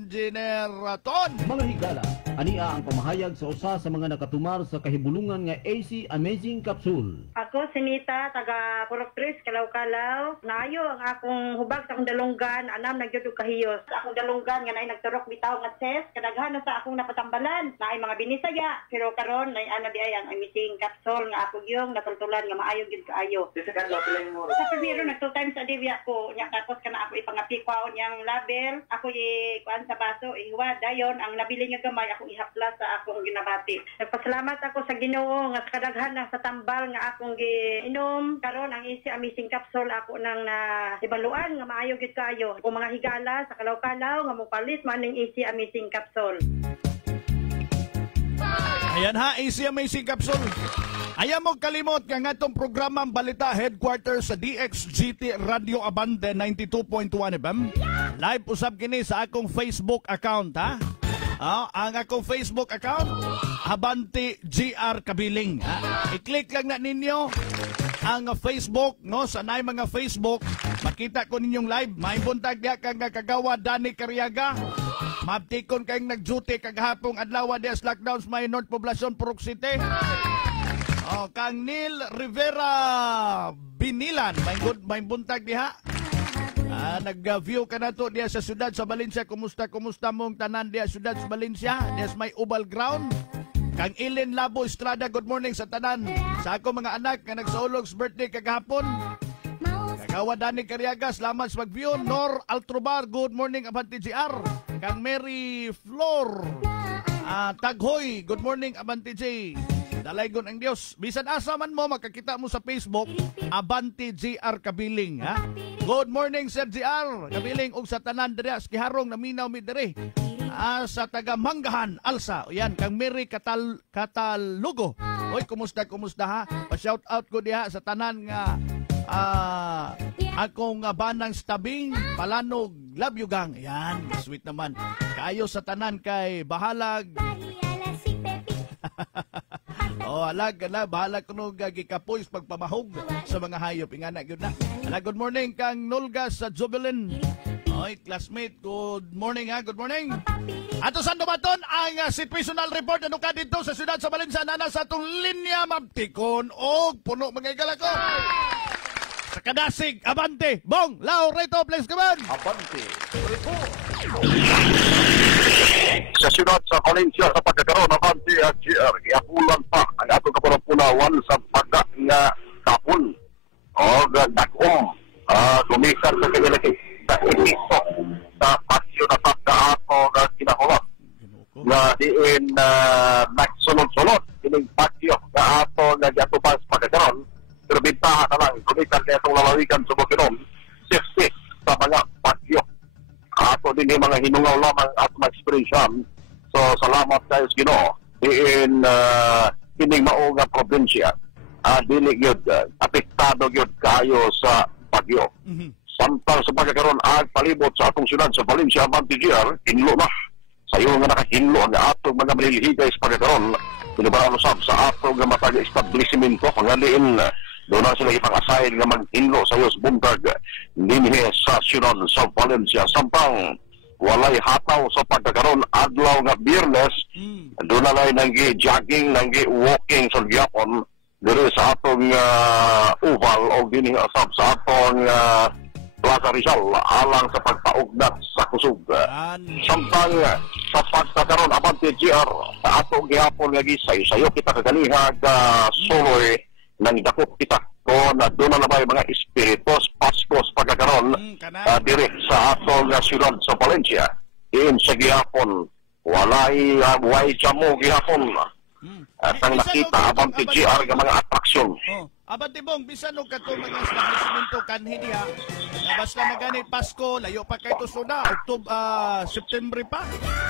Ingeneraton. Mga higala, ania ang pamahayag sa usa sa mga nakatumar sa kahibulungan nga AC Amazing Capsule. Ako ako, Sinita, taga Purok 3, Kalaw-Kalaw. Naayo ang akong hubag sa akong dalunggan, anam nagyud og kahiyos. Sa akong dalunggan nga naay nagturok bitaw nga ses, kadaghan na sa akong napatambalan. Naay mga binisaya, pero karon nay ana di ay ang missing capsule nga ako yung natultulan nga maayo gid kaayo. Sa primero na 2 times a day ko nya tapos kana ako ipangapi kwaon yang label. Ako kuan sa baso ihuwad dayon ang nabili nga gamay akong ihaplas sa akong ginabati. Nagpasalamat ako sa Ginoo nga kadaghan na sa tambal nga akong giinom karon ang Easy Amazing Capsule ako nang na ibaluan nga maayo gid kaayo. Kung mga higala sa Kalaw-Kalaw nga mopalit man ning Easy Amazing Capsule. Ayan ha, Easy Amazing Capsule. Ayaw mo kalimot nga nga itong programang Balita Headquarters sa DXGT Radio Abante 92.1 FM. Live usab kini sa akong Facebook account ha. Ang akong Facebook account, Abante GR Kabiling. I-click lang na ninyo ang Facebook, no? Sanay mga Facebook, makita ko ninyong live. May buntag diya kang kagawa Danny Cariaga. Mabtikon kayong nag-duty kagahapong adlaw diya sa lockdowns may North Poblacion, Purok City. Kang Neil Rivera Binilan, may buntag diha. Nag-view ka na to diya sa siyudad sa Valencia. Kumusta mong tanan diya siyudad sa Valencia? Diya may Ubal Ground. Kang Ilin Labo Estrada, good morning sa tanan. Sa ako mga anak nga nagsaulog sa birthday kagahapon. Kagawa Danny Cariaga, salamat sa mag-view. Nor Altrobar, good morning Abante GR. Kang Mary Flor Taghoy, good morning Abante J. Dalaygon ang Diyos. Bisan asa man mo, makakita mo sa Facebook, Abante GR Kabiling. Ha? Good morning, Sir GR Kabiling. Og sa tanan diri, Kiharong, naminaw mi diri. Sa taga Manggahan, Alsa. Yan, kang Mary Catalugo. Oy, kumusta ha? Pa-shout out ko diha sa tanan nga akong banang stabing, Palanog, love you gang. Yan, sweet naman. Kayo sa tanan kay Bahalag. Bahalag ko nung gikapoy pagpamahog sa mga hayop. Ingana, good na. Good morning kang Nulgas sa Jubilin. Oy, classmate, good morning ha, good morning. Ato sa dumaton ang situational report ano ka dito sa siyudad sa Valencia na sa atong linya mabtikon o puno mga igalako. Sa Kadasig, Abante, Bong, Lao, Reto, please come on. Abante, report. Sa siyudad sa Valencia sa pagkakaroon ng Abante at GR, iapulan pa ang atong kaparapunawan sa pagka nga kapon o nag-om. Lumisan sa kanyalaki sa iniso sa pasyo na pagkaato na kinakulot na diin nagsunod-sunod ining pasyo na ato nag-atubas pagkakaroon. Pero bintahan na lang, lumisan na itong lalawigan sa Bukidnon, safety sa mga pasyo. Ato din yung mga hinungaw lamang at ma-experience. So, salamat kayo sa Ginoo. Diin kining maong probinsya, dinig yun, apektado yun kayo sa bagyo. Samtang sa pagkakaroon ang palibot sa atong siyudad sa Valencia, Abante GR, hinlo na. Sa iyo nga nakahinlo ang atong mga malilihigay sa pagkakaroon, pinabaan usab sa atong nga matag establishmento, pangaliin doon na sila ipang-asahin nga maghinlo sa iyo sa buntag, hindi sa siyudad sa Valencia. Sampang walay hataw sa pagkakaroon adlaw nga Biyernes, doon na lang nang-jogging, nang-walking sa gyapon, dito sa atong uval o dining asab sa atong Plaza Rizal alang sa pagpaugnat sa kusog. Samtang sa pagkakaroon Abante GR sa atong gihapon nga gisay sayo kita kagalihag suloy nang dakop kita kung doon na labay mga espiritos paskos pagkakaroon direct sa atong siyudad sa Valencia. In sa gihapon walay jamo gihapon at ang nakita Abante GR nga mga atraksyon. Abante Bong, bisan og kato mga establishmento kanhi diha. Basta magani Pasko, layo pa kay tusuna, September pa.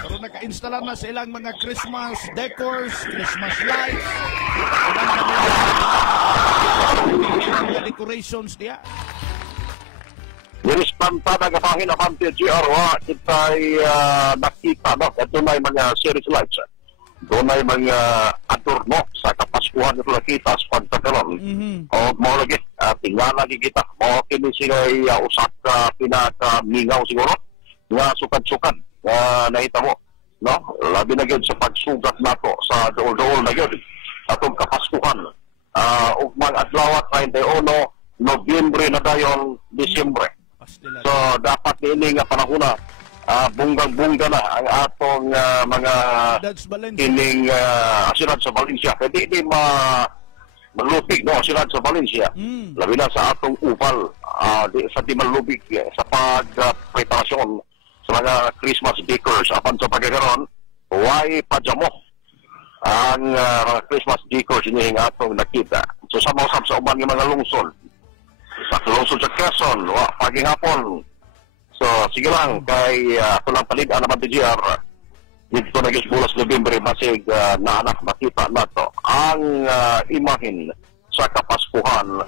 Pero naka-install na sa ilang mga Christmas decors, Christmas lights. Mga decorations diha. Dinis pantada gapahin Abante GR wa kitay nakita no, ito may mga series lights. Doon ay mga adorno sa kapaskuhan nito nakita sa pagkakaroon. O mo lagi, tingnan lagi kita. Mo kini sila usak pinaka-mingaw siguro nga sukat-sukat nakita mo. No? Labi na yun sa pagsugat nato sa dool-dool na yun. Atong kapaskuhan. ugmang adlaw 31 Nobyembre na dayon Disyembre. So dapat niini nga panahon na bunggang-bungga na ang atong mga ining asyudad sa Valencia. Kaya di malupig no asyudad sa Valencia. Labi na sa atong upal sa di malupig sa pagpreparasyon sa mga Christmas decors apan sa pagkakaroon huwag pajamo ang mga Christmas decors inihing atong nakita. So sa uban ng mga lungsod sa Quezon pagihapon. So sige lang kay ito lang palid naman ti GR dito nag-isbulas November basig naanak makita nato ang imahin sa Kapaskuhan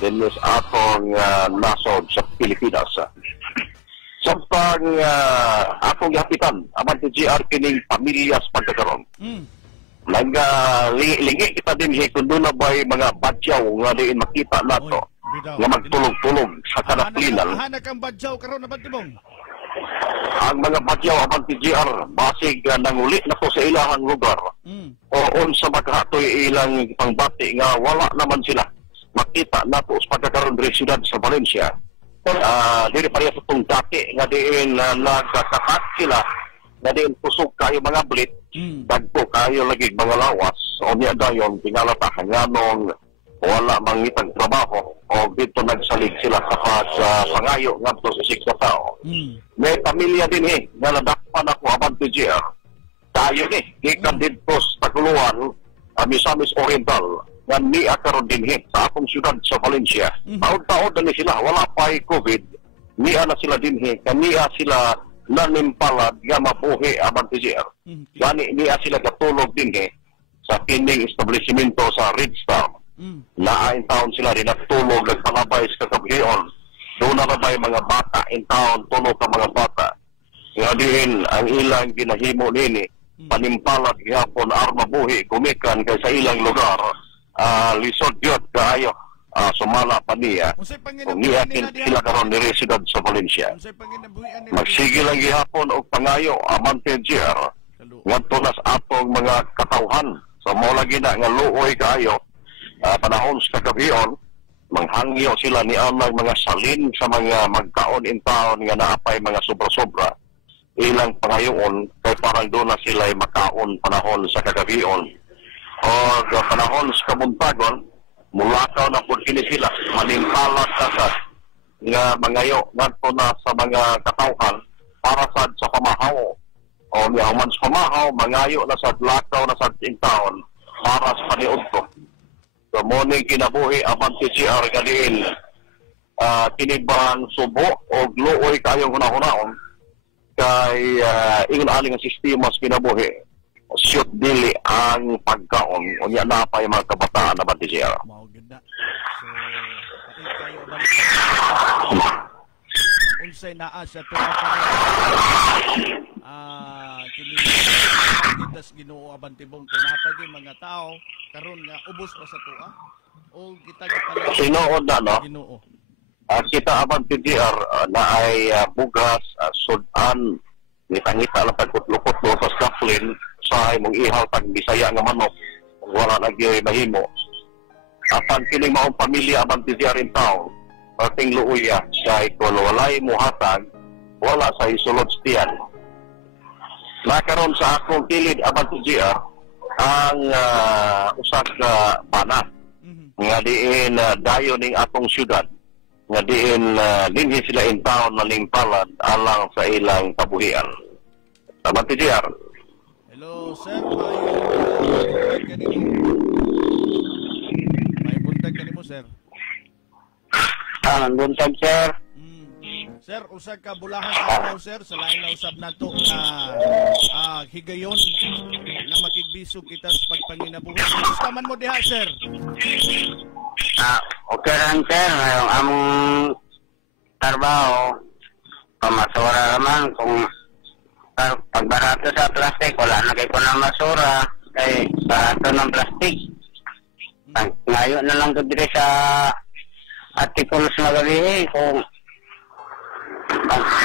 din sa atong nasod sa Pilipinas. Sampang akong gihapitan aman ti GR kining pamilyas pagkakaroon. Lingi kita din kung doon na ba'y mga badyaw nga diin makita nato nga magtulog-tulog sa kanaplinan. Hanag ang badyaw karon na bantibong? Ang mga badyaw aman ti GR basig nanguli na po sa ilang lugar. O unsa maghatoy ilang pangbati nga wala naman sila makita nato sa pagkakaroon diri siyudad sa Valencia. Dili pareha sa itong dati nga diin nagkakakat sila nga diin pusog kayo mga blit dagpo kayo lagi mga lawas o niya dayon pingalata hanganong wala mangitang trabaho o dito nagsalig sila kapag pangayo nga to sa siksa tao. May pamilya din nga nadakpan ako aban ti GR tayo gikan dito sa Taguluan Misamis Oriental nga niya karon din sa akong siyudad sa Valencia. Taon-taon na sila, wala pa ay COVID, niya na sila din kaniya sila nanimpalad nga mabuhi aban ti GR. Gani niya sila katulog din sa kining establishmento sa Ridgetown. Naain taon sila rin natulog nagpalabay sa kagabion. Doon na ba mga bata in town, tulog ka mga bata. Nga din ang ilang ginahimo nini, panimpalad gihapon arma buhi, kumikan kay sa ilang lugar. Lisod yun kaayo sumala pa niya umiakin sila karon ni resident sa Valencia. Magsige lang gihapon og pangayo amante GR ngadto nas atong mga katawhan so mo lagi na nga luoy kaayo panahon sa kagabion manghangyo sila ni anang mga salin sa mga magkaon in town nga naapay mga sobra-sobra ilang pangayoon kay parang doon na sila makaon panahon sa kagabion o panahon sa kabuntagon mulakaw na po kini sila manimpalat kasad nga mangayo ngadto na sa mga katawhan para sa pamahaw o miyaman sa pamahaw mangayo na sa lakaw na sa taon para sa paniudto. So morning kinabuhi aban ti GR gadiin kinibang subo o luoy kayong hunahunahon kay ingon aling ang sistema sa kinabuhi shoot dili ang pagkaon o niya na pa yung mga kabataan na batisya. Unsay naa sa tuwa kinitas Ginoo abantibong kinapag mga tao karon nga ubos pa sa tuwa o kita gipala Ginoo na no. Ginoo. Kita abanti GR na ay bugas sudan ngita-ngita lang pagkutlukot do sa Scotland sa imong ihaw tag Bisaya nga manok wala nagyoy mahimo apan kining maong pamilya abanti GR in town pating luuya kay kung walay muhatag wala sa isulod tiyan nakaroon sa akong kilid abanti GR ang usa ka bana nga diin dayo ning atong syudad nga diin dinhi sila in town na lingpalad alang sa ilang kabuhian. Abanti GR. Hello sir, may buntag kanimo sir. Buntag sir. Sir, usag ka bulahan araw sir sa lain na usab nato na higayon na makigbisog kita sa pagpanginabuhi. Gusto man mo diha sir. Okay lang sir, ngayong among trabaho pamasura naman kung pagbarato sa plastic wala na kayo ng masura kay barato ng plastic ngayon na lang dito sa articles na gabi kung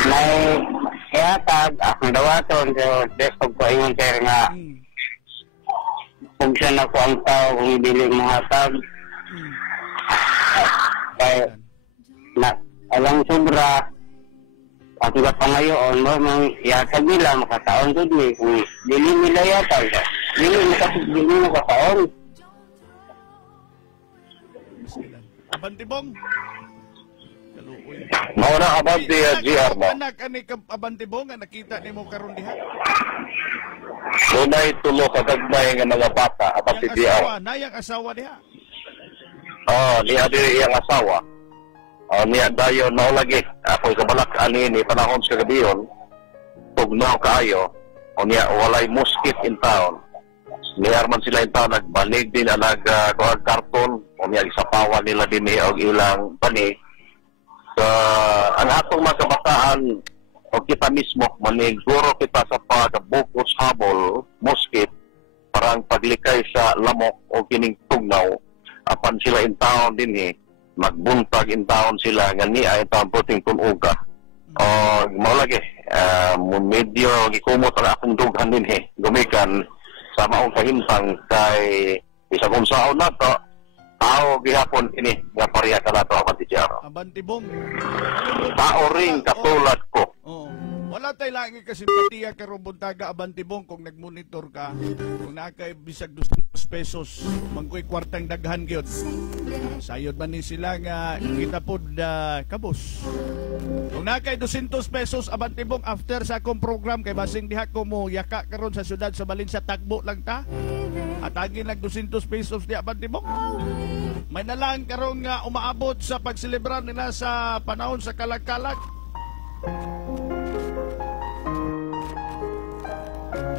may ihatag akong dawaton so desktop ko ingon sir nga kung siya na ko ang tao kung ibili mong hatag Kaya, alang sobra, at iba pa ngayon, mang yatag nila, makataon ko din. Kung dili nila yatag, dili makataon. Abantibong. Mauna Abante GR mo. Anak ani ka Abantibong nga nakita nimo karon diha. Dunay tulo ka gagmay nga mga bata Abante GR. Nayang asawa diha. Niya diri iyang asawa. Niya dayon mao lagi. Ako kabalak ani ni panahon sa gabiyon. Tugnaw kaayo. Niya walay mosquito in town. Niya man sila in town nagbalig din alag karton. Niya gisapawan nila din og ilang bani. Ang atong mga kabataan o kita mismo maniguro kita sa pagbukus habol mosquito parang paglikay sa lamok o kining tugnaw apan sila in town din magbuntag in town sila nga niya in town puting tunuga o maulagi medyo gikumot ang akong dughan din gumikan sa maong kahimtang kay isa kong saon na to tao gihapon ini nga pareha ka na to Abante GR. Abantibong. Tao ring katulad ko. Wala tayo lagi ka simpatiya ka Robontaga Abantibong kung nagmonitor ka. Kung nakay bisag 200 pesos, mangkoy kwartang daghan gyud. Sayod man ni sila nga kita pod kabus. Kung nakay 200 pesos Abantibong after sa akong program kay basing diha ko mo yaka karon sa syudad sa Balinsa tagbo lang ta. At agi nag 200 pesos di Abantibong. May nalang karon nga umaabot sa pagselebrar nila sa panahon sa kalag-kalag.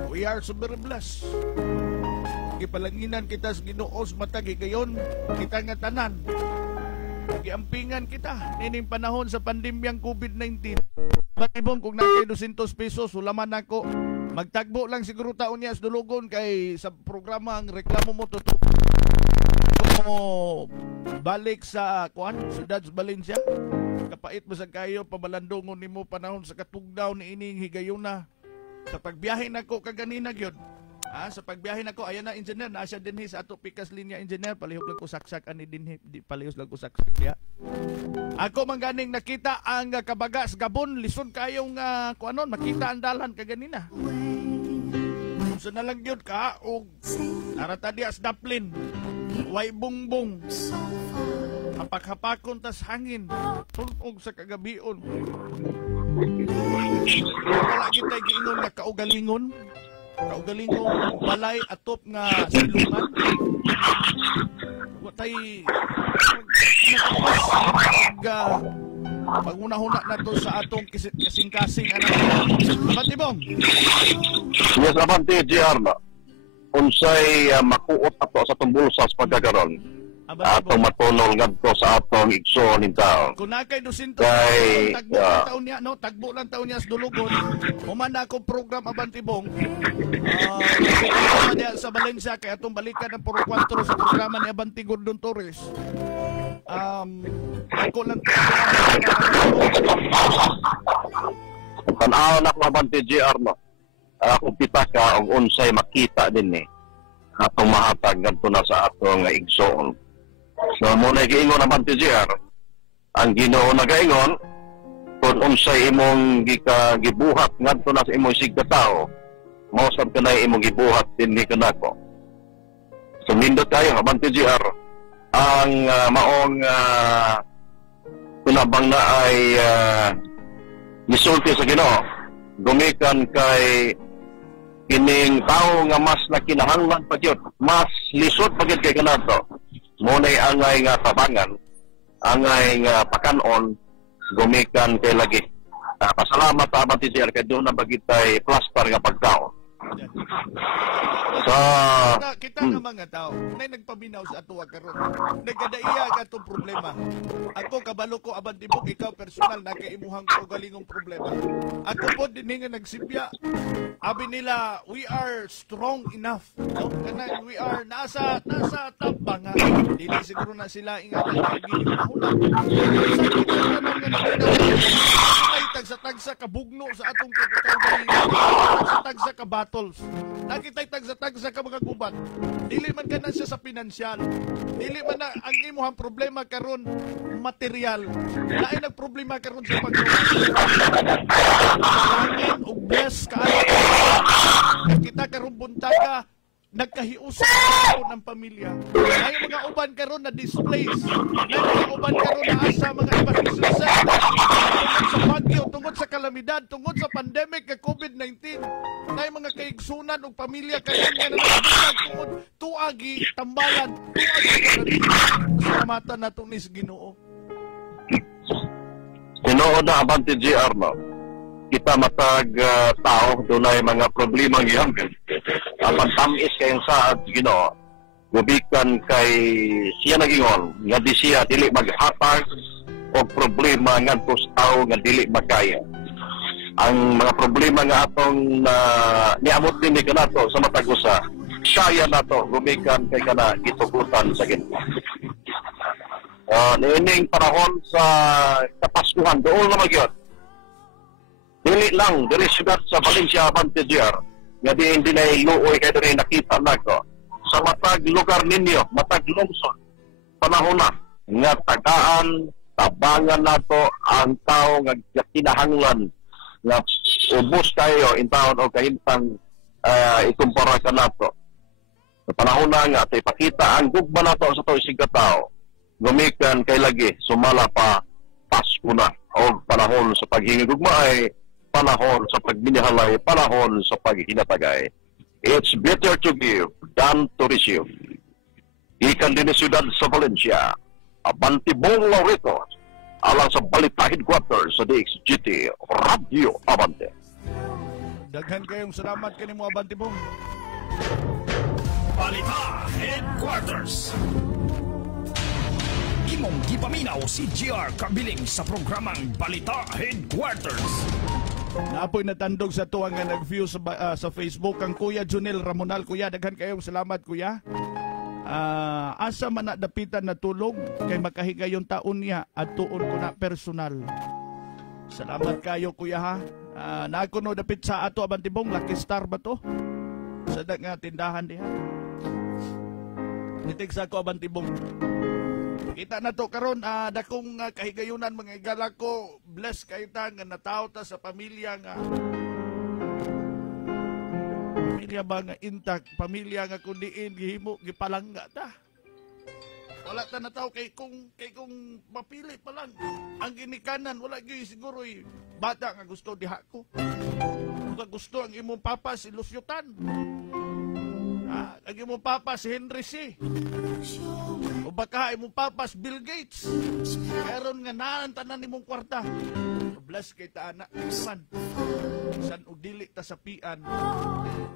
We are super blessed. Gipalanginan kita sa Ginoo matag gayon kita nga tanan. Giampingan kita nining panahon sa pandemyang COVID-19. Batibong kung nakay 200 pesos ulaman nako magtagbo lang siguro taon niya sa dulugon kay sa programa ang reklamo mo tutok mo balik sa kuan siyudad sa Valencia kapait mo sa kayo pabalandongon nimo panahon sa katugdaw ni ining higayuna sa pagbiyahe nako kaganina gyud sa pagbiyahe nako ayan na engineer na siya dinhi sa ato pikas linya engineer palihog lang ko saksak ani dinhi palihog lang ko saksak diha ako man ganing nakita ang kabagas Gabon lison kayong kuanon makita ang dalan kaganina so na lang gyud ka og narata diha sa Daplin way bungbong hapak-hapakon tas hangin tulog sa kagabion wala kita giingon nga kaugalingon balay atop nga silungan watay pag-una-huna na to sa atong kasing-kasing Abantibong. Yes, Abante GR na unsay makuot ato sa atong bulsa sa pagkakaroon atong matunol ngadto sa atong igsoon in taon. Kung nakay 200 tagbo lang taon niya sa dulugon human na akong program Abantibong sa Valencia kay atong balikan ang puro 4 sa programa ni Abante Gordon Torres ako lang tanaw na ko Abante GR no kung pita ka og unsay makita din atong mahatag ngadto na sa atong igsoon. So muna giingon Abante GR ang Ginoo nagaingon kung unsay imong gibuhat ngadto na sa imong sigkatao mao sab kanay imong gibuhat dinhi kanako. So nindot tayo Abante GR ang maong pinabang na ay misulti sa Ginoo gumikan kay kining tao nga mas nakinahanglan pa gyud mas lisod pa gyud kay kanato munay angay nga tabangan angay nga pakanon gumikan kay lagi pasalamat ta Abante GR kay doon na bagitay plaster nga pagkaon kita nga mga tao nay nagpaminaw sa ato karon nagkadaiya ka tong problema ako kabalo ko Abantibong ikaw personal na kay imuhang kaugalingong problema ako po dinhi nga nagsibya abi nila we are strong enough kanang we are nasa top ba nga dili siguro na sila ingat ang ginahuna sa tagsa ka bugno sa atong kaugalingon sa tagsa ka battles nakitay tagsa ka mga gubat dili man kana siya sa pinansyal dili man na ang mo ang problema karon material. Lain ang problema karon sa pagluwas. Langin og bless kaayo. Kita karon buntaga nagkahiusap karon ang pamilya. Ay mga uban karon na displays. Ay mga uban karon na asa mga evacuation tungod sa bagyo, tungod sa kalamidad, tungod sa pandemic ng COVID-19. Ay mga kaigsunan og pamilya karon nga nagbilang tungod tuagi tambalan, tuagi salamatan nato ni Ginoo. Ginoo na abante GR no. Kita matag tao dunay mga problema gihanggan. Apan tamis kayong saad Ginoo. Gubikan kay siya nagingon nga di siya dili maghatag og problema ngadto sa tao nga dili makaya. Ang mga problema nga atong niamot din ni kanato sa matag usa. Siya nato gubikan kay kana gitugutan sa Ginoo. Niining panahon sa Kapaskuhan doon na magyod. Dili lang, diri syudad sa Valencia, Abante GR, nga di hindi na iluoy kayo rin nakita na ko. Sa matag lugar ninyo, matag lungsod, panahon na, nga tagaan, tabangan na to ang tao nga kinahanglan, nga ubos kayo in taon o kahintang ikumpara ka na to. Sa panahon na nga, ipakita ang gugma na to sa to isig tao, gumikan kay lagi, sumala pa, Pasko na, o panahon sa paghingigugma ay panahon sa pagminihalay, panahon sa paghinatagay. It's better to give than to receive. Ikan din siyudad sa Valencia, Abante Bong Laurito, alang sa Balita Headquarters sa DXGT Radio Abante. Daghan kayong salamat kanimo Abante Bong. Balita Headquarters. Imong gipaminaw si GR Kabiling sa programang Balita Headquarters. Naapoy natandog sa tuwang nga nag-view sa Facebook ang Kuya Junel Ramonal. Kuya, daghan kayong salamat Kuya. Asa man na dapitan na tulog kay makahigayon taon niya at tuon ko na personal. Salamat kayo Kuya ha. Naako no dapit sa ato Abante Bong, Lucky Star ba to? Sa nga tindahan diha. Nitig sa ako Abante Bong. Kita na to karon dakong kahigayunan mga igala ko, bless kayo ta nga nataw ta sa pamilya nga ba nga intact, pamilya nga kundiin gihimo gipalangga ta. Wala ta nataw kay kung mapili pa lang ang ginikanan, wala gyud siguro bata nga gusto diha ko. Kung gusto ang imong papa si Lusyutan. Ang imong papa si Henry C. O baka imong papa si Bill Gates. Karon nga naan tanan imong kwarta. Bless kay ta anak man. San og dili ta sapian.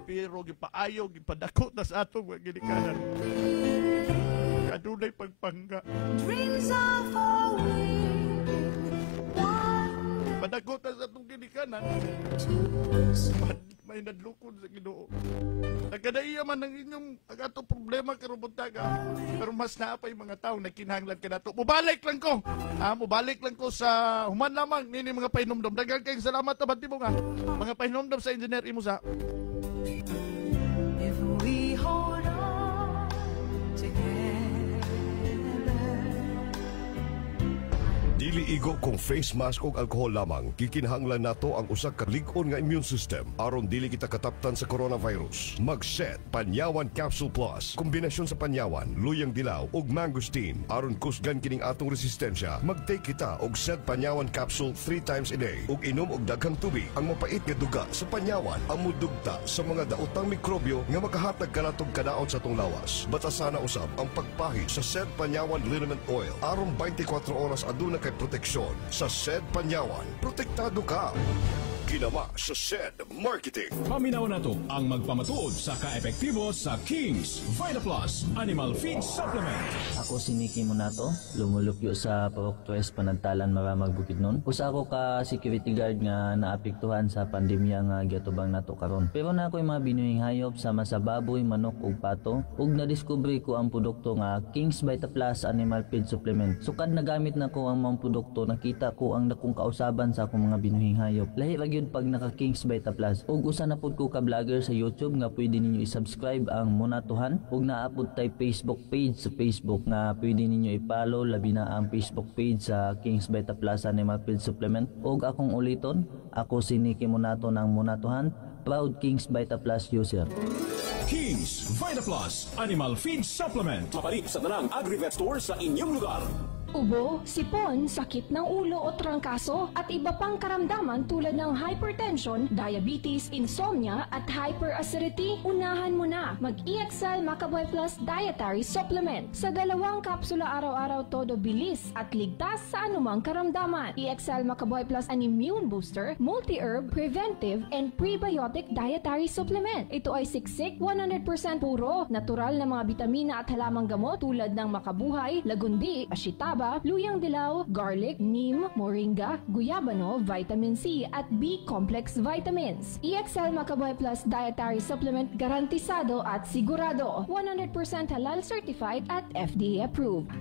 Pero gipaayo gipadako ta sa atong mga ginikanan. Adunay pagpangga. Dreams are falling. Padako ta sa atong ginikanan. May nadlukod sa Ginoo. Nagkadaiya man ang inyong agato problema karon buntaga. Pero mas naapay mga tao na kinahanglan kanato. Mubalik lang ko. Mubalik lang ko sa human lamang nini mga pahinomdom. Daghang kayong salamat Abante Bong mga pahinomdom sa Engineer Imusa. If we hold on together. Dili igo kung face mask o alcohol lamang. Kikinahanglan nato ang usa ka lig-on nga immune system aron dili kita kataptan sa coronavirus. Mag-set Panyawan Capsule Plus. Kombinasyon sa panyawan, luyang dilaw ug mangosteen aron kusgan kining atong resistensya. Mag-take kita og set Panyawan Capsule 3 times a day ug inom og daghang tubig. Ang mapait nga duga sa panyawan ang mudugta sa mga daotang mikrobyo nga makahatag kanatong kadaot sa atong lawas. Batasana usab ang pagpahid sa set Panyawan Liniment Oil aron 24 oras aduna kay proteksyon sa SED Panyawan. Protektado ka. Ginama sa SED Marketing. Paminaw na to ang magpamatuod sa ka-epektibo sa King's Vita Plus Animal Feed Supplement. Ako si Nicky Monato, lumulupyo sa Parok 3 Panantalan Maramag Bukidnon. Usa ako ka security guard nga naapektuhan sa pandemya nga giatubang nato karon. Pero na ako'y mga binuhing hayop sama sa baboy, manok ug pato ug nadiskubre ko ang produkto nga King's Vita Plus Animal Feed Supplement. Sukad nagamit na ko ang mga produkto, nakita ko ang dakong kausaban sa akong mga binuhing hayop. Lahi ra gyud pag naka Kings Vita Plus. Ug usa na pud ko ka vlogger sa YouTube nga pwede ninyo i-subscribe ang Munatuhan, ug naapod tay Facebook page sa Facebook nga pwede ninyo i-follow, labi na ang Facebook page sa Kings Vita Plus Animal Feed Supplement. Ug akong uliton, ako si Nicky Munato ng Munatuhan, proud Kings Vita Plus user. Kings Vita Plus Animal Feed Supplement. Mapalit sa tanang Agri-Vet store sa inyong lugar. Ubo, sipon, sakit ng ulo o trangkaso at iba pang karamdaman tulad ng hypertension, diabetes, insomnia at hyperacidity, unahan mo na. Mag-EXL Macaboy Plus Dietary Supplement. Sa 2 kapsula araw-araw todo bilis at ligtas sa anumang karamdaman. EXL Macaboy Plus an Immune Booster, Multi-Herb, Preventive and Prebiotic Dietary Supplement. Ito ay siksik, 100% puro, natural na mga bitamina at halamang gamot tulad ng makabuhay, lagundi, ashitaba, luyang dilaw, garlic, neem, moringa, guyabano, vitamin C at B-complex vitamins. EXL Macaboy Plus Dietary Supplement garantisado at sigurado. 100% halal certified at FDA approved.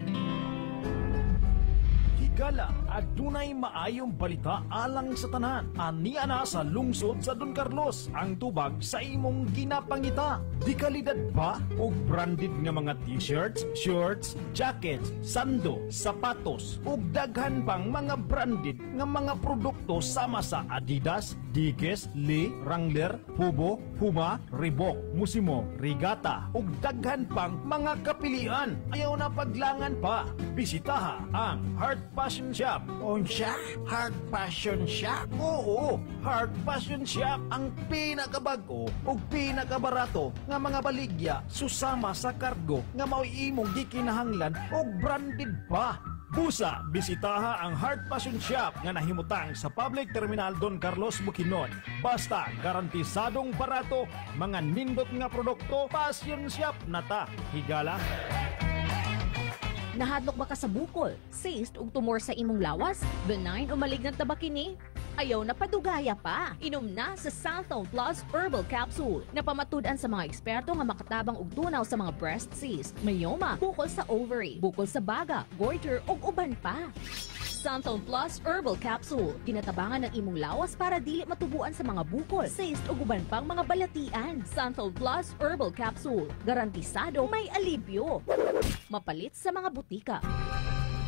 Higala, adunay maayong balita alang sa tanan. Ania na sa lungsod sa Don Carlos ang tubag sa imong ginapangita. Di kalidad ba o branded nga mga t-shirts, shorts, jackets, sando, sapatos ug daghan pang mga branded nga mga produkto sama sa Adidas, Dickies, Lee, Wrangler, Hubo, Puma, Reebok, Musimo, Rigata ug daghan pang mga kapilian. Ayaw na paglangan pa. Bisitaha ang Heart Passion Shop. Unsa? Heart Passion Shop? Oo, Heart Passion Shop ang pinakabago ug pinakabarato nga mga baligya susama sa kargo nga mao'y imong gikinahanglan ug branded pa. Busa, bisitaha ang Heart Passion Shop nga nahimutang sa Public Terminal Don Carlos, Bukidnon. Basta garantisadong barato, mga nindot nga produkto, Passion Shop na ta. Higala. Nahadlok ba ka sa bukol, cyst ug tumor sa imong lawas, benign o malignant na ba kini? Ayaw na padugaya pa. Inom na sa Santhone Plus Herbal Capsule. Napamatud-an sa mga eksperto nga makatabang og tunaw sa mga breast cyst, myoma, bukol sa ovary, bukol sa baga, goiter ug uban pa. Santhone Plus Herbal Capsule. Kinatabangan ng imong lawas para dili matubuan sa mga bukol, cyst ug uban pang mga balatian. Santhone Plus Herbal Capsule. Garantisado may alibyo. Mapalit sa mga butika.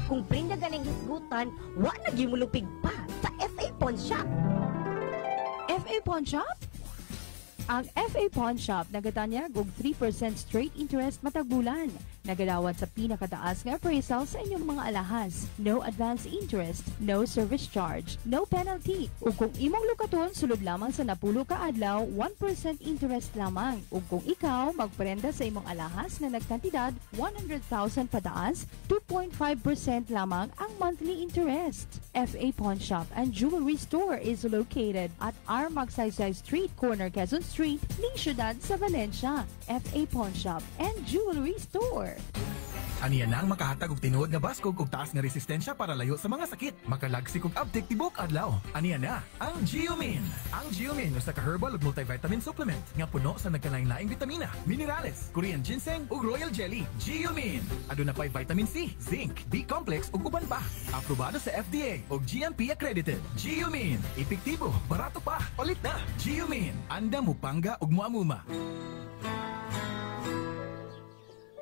Kung prinda ganing hisgutan, wa na gimulupig pa sa FA Pawn Shop. FA Pawn Shop? Ang FA Pawn Shop nagatanyag og 3% straight interest matag bulan. Nagadawat sa pinakataas nga appraisal sa inyong mga alahas. No advance interest, no service charge, no penalty. Ug kung imong lukaton, sulod lamang sa napulo ka adlaw, 1% interest lamang. Ug kung ikaw magprenda sa imong alahas na nagkantidad 100,000 pataas, 2.5% lamang ang monthly interest. FA Pawn Shop and Jewelry Store is located at R. Magsaysay Street, corner Quezon Street, ning syudad sa Valencia. FA Pawn Shop and Jewelry Store. Aniya nang makahatag og tinuod nga baskog ug taas nga resistensya para layo sa mga sakit. Makalagsik og abtik tibok adlaw. Aniya na ang Geomin. Ang Geomin usa ka herbal ug multivitamin supplement nga puno sa nagkalain-laing vitamina, minerales, Korean ginseng ug royal jelly. Geomin. Aduna pay vitamin C, zinc, B-complex ug uban pa. Aprobado sa FDA ug GMP accredited. Geomin. Epektibo, barato pa. Ulit na. Geomin. Anda mo pangga ug muamuma.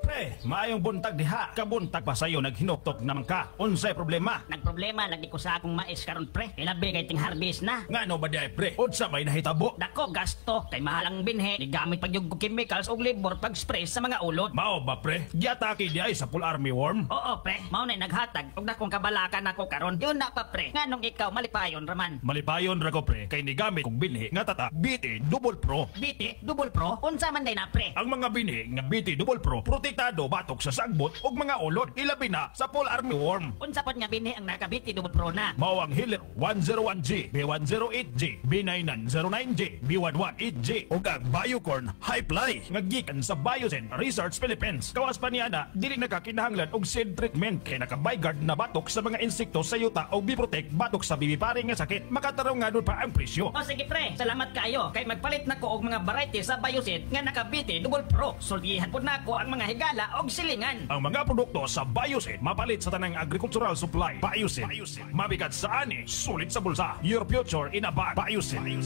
Pre, maayong buntag diha. Kabuntag pa sayo naghinuktok naman ka. Unsay problema? Nagproblema lagi ko sa akong mais karon pre. Ilabi kay ting harvest na. Ngano ba di pre? Unsa may nahitabo? Dako gasto kay mahalang binhe. Nigamit pag yung chemicals og labor pag spray sa mga ulod. Mao ba pre? Giatake di ay sa full army worm? Oo pre, mao na naghatag og dakong kabalakan ako karon. Yun na pa pre. Nganong ikaw malipayon raman? Malipayon ra ko pre kay nigamit kog binhi nga tata BT Double Pro. BT Double Pro? Unsa man day na pre? Ang mga binhi nga BT Double Pro protektado batok sa sagbot ug mga ulod, ilabi na sa full army worm. Unsa pod nga binhi ang nakabiti Double Pro na? Mao ang Healer 101G, B108G, B9909G, B118G ug ang Biocorn High Fly nga gikan sa Biogen Research Philippines. Kawas pa niya na dili nakakinahanglan og seed treatment kay naka-Bigard na batok sa mga insekto sa yuta o biprotect batok sa bibiparing nga sakit. Makatarong nga doon pa ang presyo. O sige pre, salamat kayo kay magpalit na ko og mga variety sa Bioseed nga nakabiti Double Pro. Sultihan pod nako ang mga higala higala og silingan. Ang mga produkto sa Biosin mapalit sa tanang agricultural supply. Biosin, mabigat sa ani, sulit sa bulsa. Your future in a bag. Biosin.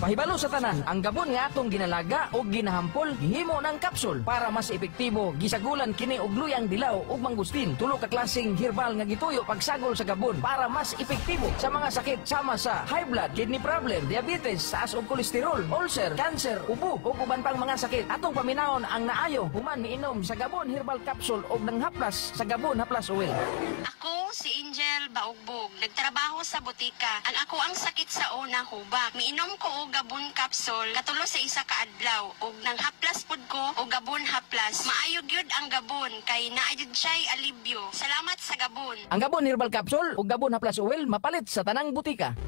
Pahibalo sa tanan, ang gabon nga atong ginalaga o ginahampol gihimo ng kapsul para mas epektibo. Gisagulan kini og luyang dilaw ug mangustin. Tulo ka klaseng herbal nga gituyo pagsagol sa gabon para mas epektibo sa mga sakit sama sa high blood, kidney problem, diabetes, taas og kolesterol, ulcer, cancer, ubo ug uban pang mga sakit. Atong paminawon ang naayo human miinom sa gabon herbal capsule og nang haplas sa gabon haplas oil. Ako si Angel Baugbog, nagtrabaho sa butika. Ang ako ang sakit sa una hubak. Miinom ko og gabon capsule katulo sa isa ka adlaw ug nang haplas pud ko og gabon haplas. Maayo gyud ang gabon kay naa gyud siya'y alibyo. Salamat sa gabon. Ang gabon herbal capsule ug gabon haplas oil mapalit sa tanang butika.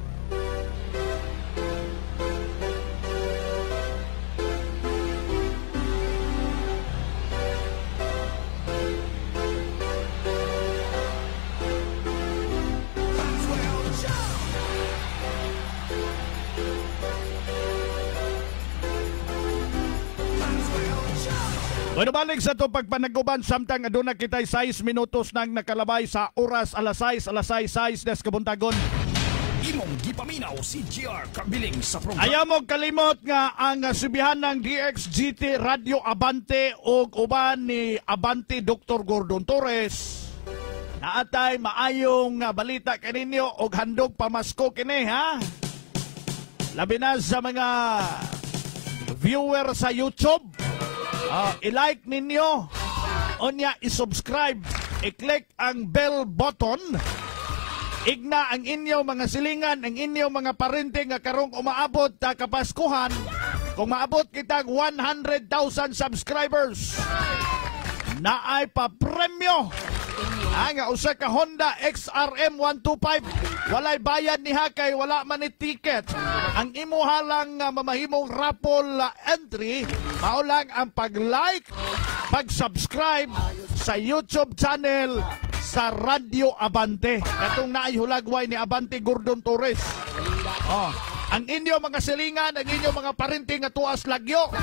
Bueno, balik sa ito pagpanaguban samtang aduna kita'y 6 minutos nang nakalabay sa oras alas 6 des kabuntagon. Imong gipaminaw si GR Kabiling sa programa. Ayaw mo kalimot nga ang subihan ng DXGT Radio Abante o uban ni Abante Dr. Gordon Torres. Naatay maayong balita kaninyo o handog pamasko kini ha. Labi na sa mga viewer sa YouTube. I-like ninyo, onya i-subscribe, i-click ang bell button, igna ang inyong mga silingan, ang inyong mga parente nga karong umaabot ta kapaskuhan, kung maabot kitang 100,000 subscribers, naay pa premyo. Nga usa ka Honda XRM 125, walay bayad ni Hakay, wala man ni ticket. Ang imuha lang mamahimong raffle entry, mao lang ang pag-like, pag-subscribe sa YouTube channel sa Radio Abante. Katong naay hulagway ni Abante Gordon Torres. Ang inyong mga silingan, ang inyong mga parente nga tuas lagyo,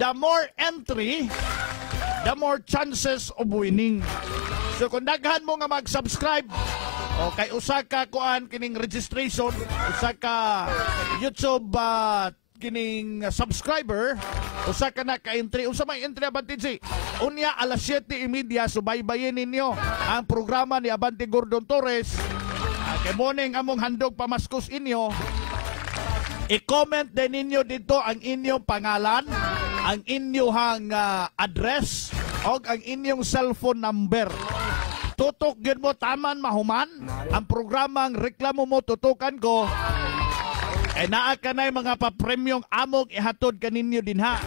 the more entry, the more chances of winning. So kung daghan mo nga mag-subscribe o kay usa ka kuan kining registration, usa ka YouTube kining subscriber, usa ka na ka-entry, usa may entry Abante. Unya alas 7:30 subaybayin ninyo ang programa ni Abante Gordon Torres. Kay morning among handog pamaskos inyo. I-comment din ninyo dito ang inyong pangalan, ang inyong address o ang inyong cellphone number. Tutok yun mo taman mahuman. Ang programang reklamo mo tutukan ko. Naa ka na mga papremyong amog ihatod kaninyo din ha.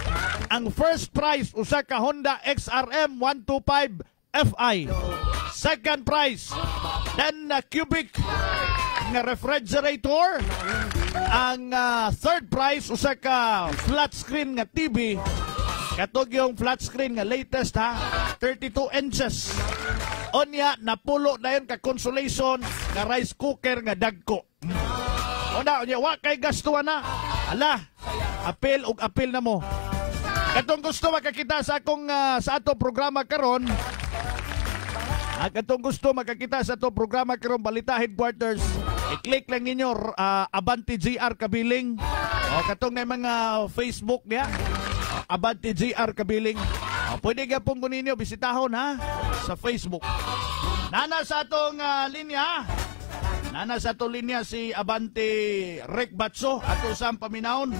Ang first prize, usa ka Honda XRM 125 Fi. Second prize, 10 cubic nga refrigerator. Ang third prize, usa ka flat screen nga TV. Katog yung flat screen nga latest ha, 32 inches. Onya, napulo na yun ka-consolation nga rice cooker nga dagko. Onya, wa kay gastuan na. Ala, apel og apel na mo. Katong gusto makakita sa akong sa ato programa karon. Katong gusto makakita sa ato programa karon Balita Headquarters. I-click lang ninyo Abante GR Kabiling. O katong na mga Facebook niya. Abante GR Kabiling. Pwede ka pong ninyo bisitahon ha sa Facebook. Nana sa atong linya. Nana sa atong linya si Abante Rick Batso ato sa paminahon.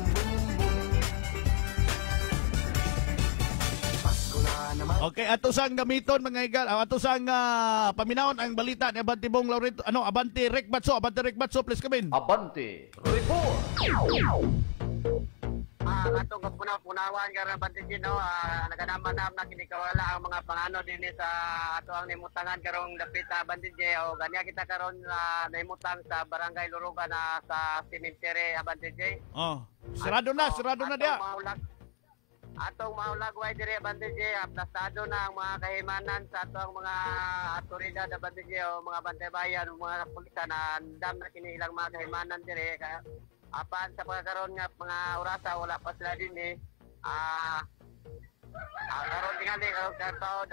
Okay, ato sang gamiton mga igal, ato sang paminahon ang balita ni Abante Bong Laurito. Abante Rick Batso, please come in. Abante Report. Atong punawan karon Abante no, naganaman na kinikawala ang mga pangano dinhi sa ato ang nimutangan karong dapit Abante o ganya kita karon naimutang sa Barangay Luruga na sa cemetery Abante. Sarado na dia. Atong maulagway diri Abante aplastado na ang mga kahimanan sa atong mga autoridad Abante o mga bantay-bayan, mga pulisan na andam na kini ilang mga kahimanan diri kaya apan sa pagkakaroon nga mga orasa wala pa sila din Karon tingali karong taon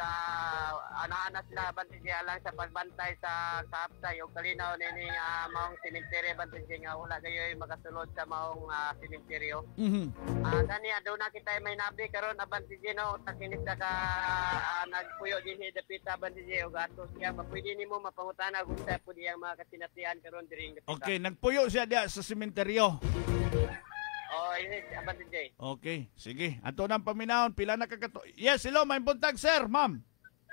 ana-ana sila bantigi lang sa pagbantay sa kapsay ug kalinaw nini maong cemetery bantigi nga wala gayoy makasulod sa maong cemeteryo. Gani aduna kita may nabi karon bantigi no takinis ka nagpuyo dinhi dapita bantigi ug ato siya mapwede nimo mapangutana kung sa pudi ang mga kasinatian karon diri dapita. Okay, nagpuyo siya diya sa sementeryo. Oh, ini bantigi. Okay, sige. Ato nang paminahon pila na kakato. Yes, hello, may buntag sir, ma'am.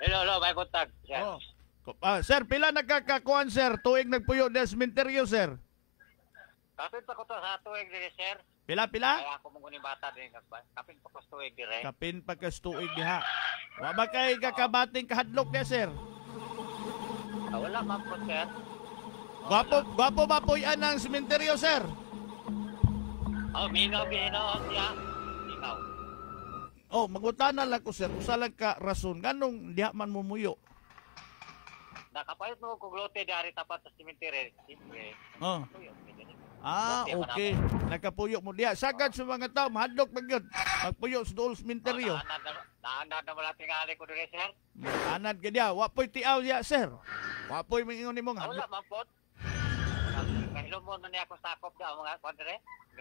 Hello, may buntag. Sir. Sir, pila nagkakakuan sir tuig nagpuyo sa sementeryo sir? Kapit pa ko to sa tuig diri sir. Pila? Ay ako mong ni bata din kapin pa ko tuig dire. Kapin pa kas tuig diha. Wa ba kay kakabating kahadlok niya sir? Wala man po sir. Gwapo ba po yan ang sementeryo sir? Oh, mingaw siya. Mingaw. Oh, magutana lang ko sir. Usa lang ka rason. Ganong diha man mumuyo? Nakapalit mo kung lote dari tapat sa cemetery. Simple. Oh. Okay. Nakapuyo mo diha. Sagad sa mga tao, mahadlok man yun. Magpuyo sa dool sementeryo. Naanad na wala tingali ko dire sir. Anad ka diya. Wapoy tiaw diya sir. Wapoy mingon ni mong hadlok. Wala man po. Kahilo mo na niya akong sakop daw mga kwadre.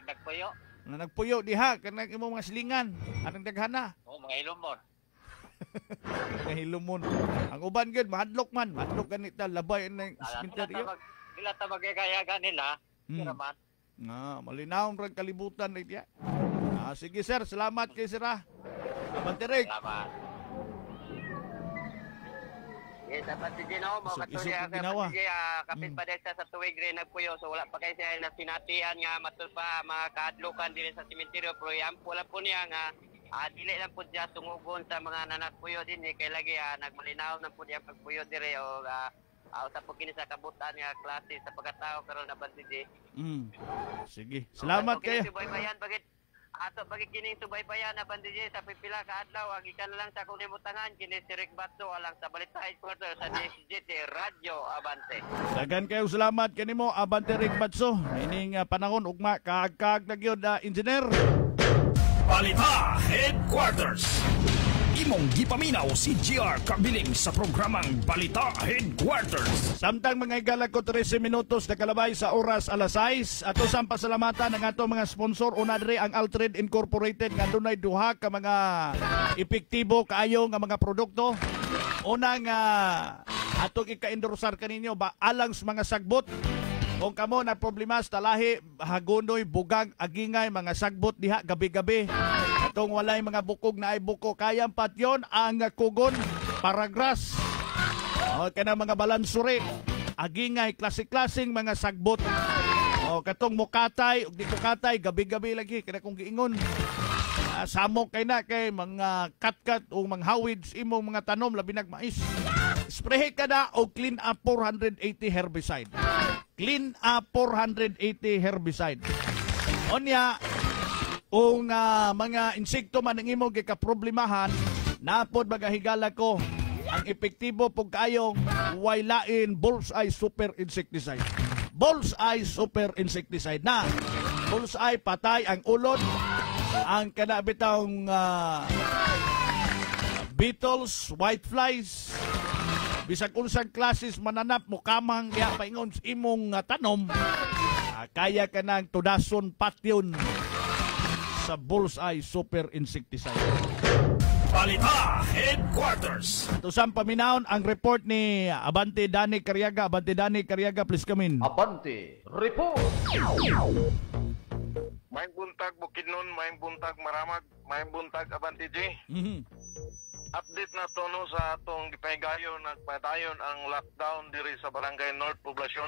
Nagpuyo. Nagpuyo diha kanang imong mga silingan. Anong daghana? Mga hilumon. Mga hilumon. Ang uban gud mahadlok man. Mahadlok ganita labay ng sementeryo. Dila ta magagayagan nila. Kiraman. Malinaw ang kalibutan na diya. Sige sir, salamat kay sir. Bantirig. Salamat. Dapat si Gino mo katuloy kapit pa din sa tuwig rin nagpuyo so wala pa kayo siya na sinatian nga matul pa mga kaadlukan din sa sementeryo pero wala po niya nga dili lang po siya tungugon sa mga nanagpuyo din kay lagi nagmalinaw na po niya pagpuyo dire o sa po kini sa kabutan nga klase sa pagkatao karon na bantigi. Sige. Salamat kayo. Ato bagi kining subaybayan na bandije sa pipila ka adlaw ang ikan lang sa akong limutangan kini si Rick Batso alang sa Balita Headquarter sa DSGT Radio Abante. Dagan kayo salamat kanimo Abante Rick Batso. Ining panahon ugma kaagkag na gyud engineer. Balita Headquarters. Imong gipaminaw si GR Kabiling sa programang Balita Headquarters. Samtang mga higala ko 13 minutos na kalabay sa oras alas 6. Ato sang pasalamatan ng ato mga sponsor. Una diri ang Altred Incorporated nga dunay duha ka mga epektibo kaayo nga mga produkto. Una nga atong ika-endorsar kaninyo ba alang sa mga sagbot. Kung kamo na problema sa talahi, hagunoy, bugang, agingay, mga sagbot diha gabi-gabi. Atong walay mga bukog na ay buko. Kayang patyon ang kugon, paragras. O kanang mga balansuri, agingay, klasik-klasing mga sagbot. O katong mukatay, ug di mukatay, gabi-gabi lagi. Kaya kung giingon, samok kay na kay mga kat-kat o mga hawids, imong mga tanom, labi nagmais. Spray ka na o Clean Up 480 herbicide. Clean Up 480 herbicide. Onya, kung mga insekto man ang imong gikaproblemahan, napod magahigala ko ang epektibo pug kayong waylain Bullseye Super Insecticide. Bullseye Super Insecticide na. Bullseye patay ang ulod, ang kanabitang beetles, whiteflies, bisag unsang klases mananap mo kamang kaya paingon sa imong tanom, kaya ka ng tudason patyon sa Bullseye Super Insecticide. Balita Headquarters. Ito sa paminahon ang report ni Abante Dani Cariaga. Abante Dani Cariaga, please come in. Abante Report. Maing buntag Bukidnon, maing buntag Maramag, maing buntag Abante J. Update na to no sa atong gipahigayon nagpadayon ang lockdown diri sa Barangay North Poblacion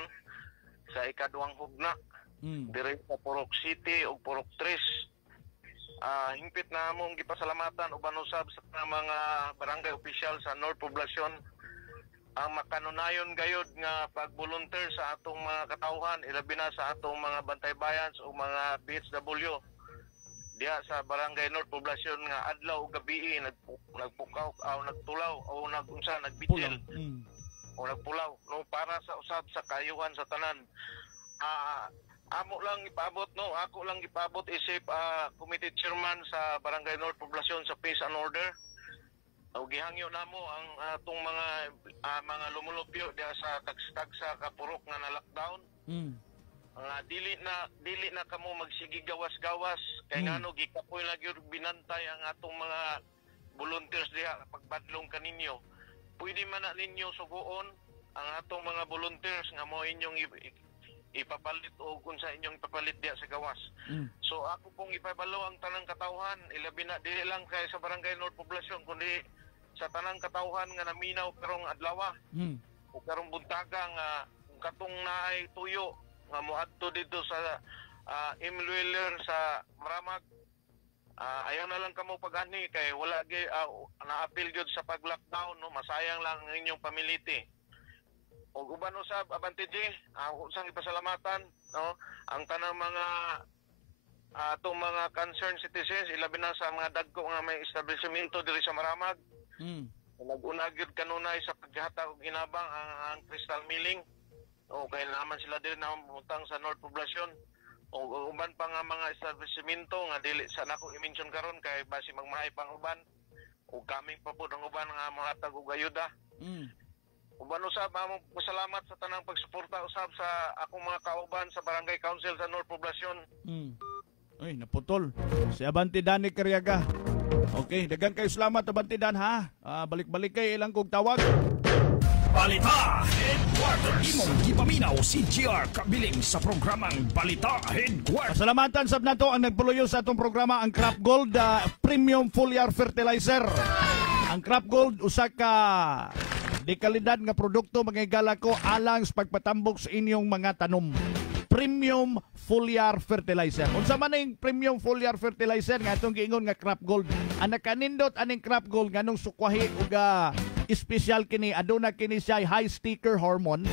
sa ikaduhang hugna diri sa Purok City ug Purok 3. Hingpit na among gipasalamatan uban usab sa mga barangay official sa North Poblacion ang makanunayon gayud nga pag-volunteer sa atong mga katawhan ilabi na sa atong mga bantay bayans o mga PHW diha sa Barangay North Poblacion nga adlaw ug gabi nagpukaw o nagtulaw o nagbitil o nagpulaw no para sa usab sa kayuhan sa tanan. Amo lang ipaabot, no? Ako lang ipaabot isip committee chairman sa Barangay North Poblacion sa Peace and Order. Gihangyo namo ang atong mga lumulupyo diha sa tagstag sa kapurok nga na lockdown. Dili na kamo magsigi gawas-gawas kay ngano gikapoy lagi binantay ang atong mga volunteers diha pagbadlong kaninyo. Pwede man na ninyo suguon ang atong mga volunteers nga mo inyong ipapalit o kung sa inyong ipapalit diya sa gawas. So ako pong ipabalo ang tanang katawhan, ilabi na dili lang kay sa Barangay North Poblacion kundi sa tanang katawhan nga naminaw karong adlaw o karong buntaga nga katong naay tuyo nga moadto dito sa Imlueler sa Maramag. Ayaw na lang kamo pag-ani kay wala na-appeal gyud sa pag-lockdown, no? Masayang lang ang inyong pamiliti. O uban usab Abante-G, usang ipasalamatan, no? Ang tanang mga atong mga concerned citizens ilabi na sa mga dagko nga may establishmento diri sa Maramag. Nag-una gyud kanunay sa paghatag og ginabang ang Crystal Milling. O kay naman sila diri na butang sa North Poblacion. O uban pa nga mga establishmento nga dili sa nako i-mention karon kay basi magmahay pang uban. O kaming pa pud ang uban nga mohatag og ayuda. Uban usab among pasalamat sa tanang pagsuporta usab sa akong mga kauban sa Barangay Council sa North Poblacion. Ay, naputol. Si Abante Dani Cariaga. Okay, daghang kayo salamat Abante Dan ha. Balik-balik kay ilang kog tawag. Balita Headquarters. Imong gipaminaw si GR Kabiling sa programang Balita Headquarters. Pasalamatan sab nato ang nagpuloyo sa atong programa ang Crop Gold Premium Foliar Fertilizer. Ang Crop Gold usa ka di kalidad nga produkto magigala ko alang sa pagpatambok sa inyong mga tanom. Premium Foliar Fertilizer. Unsa man ning Premium Foliar Fertilizer nga atong giingon nga Crop Gold. Ang nakanindot aning Crop Gold nganong sukwahi ug special kini aduna kini siya high sticker hormone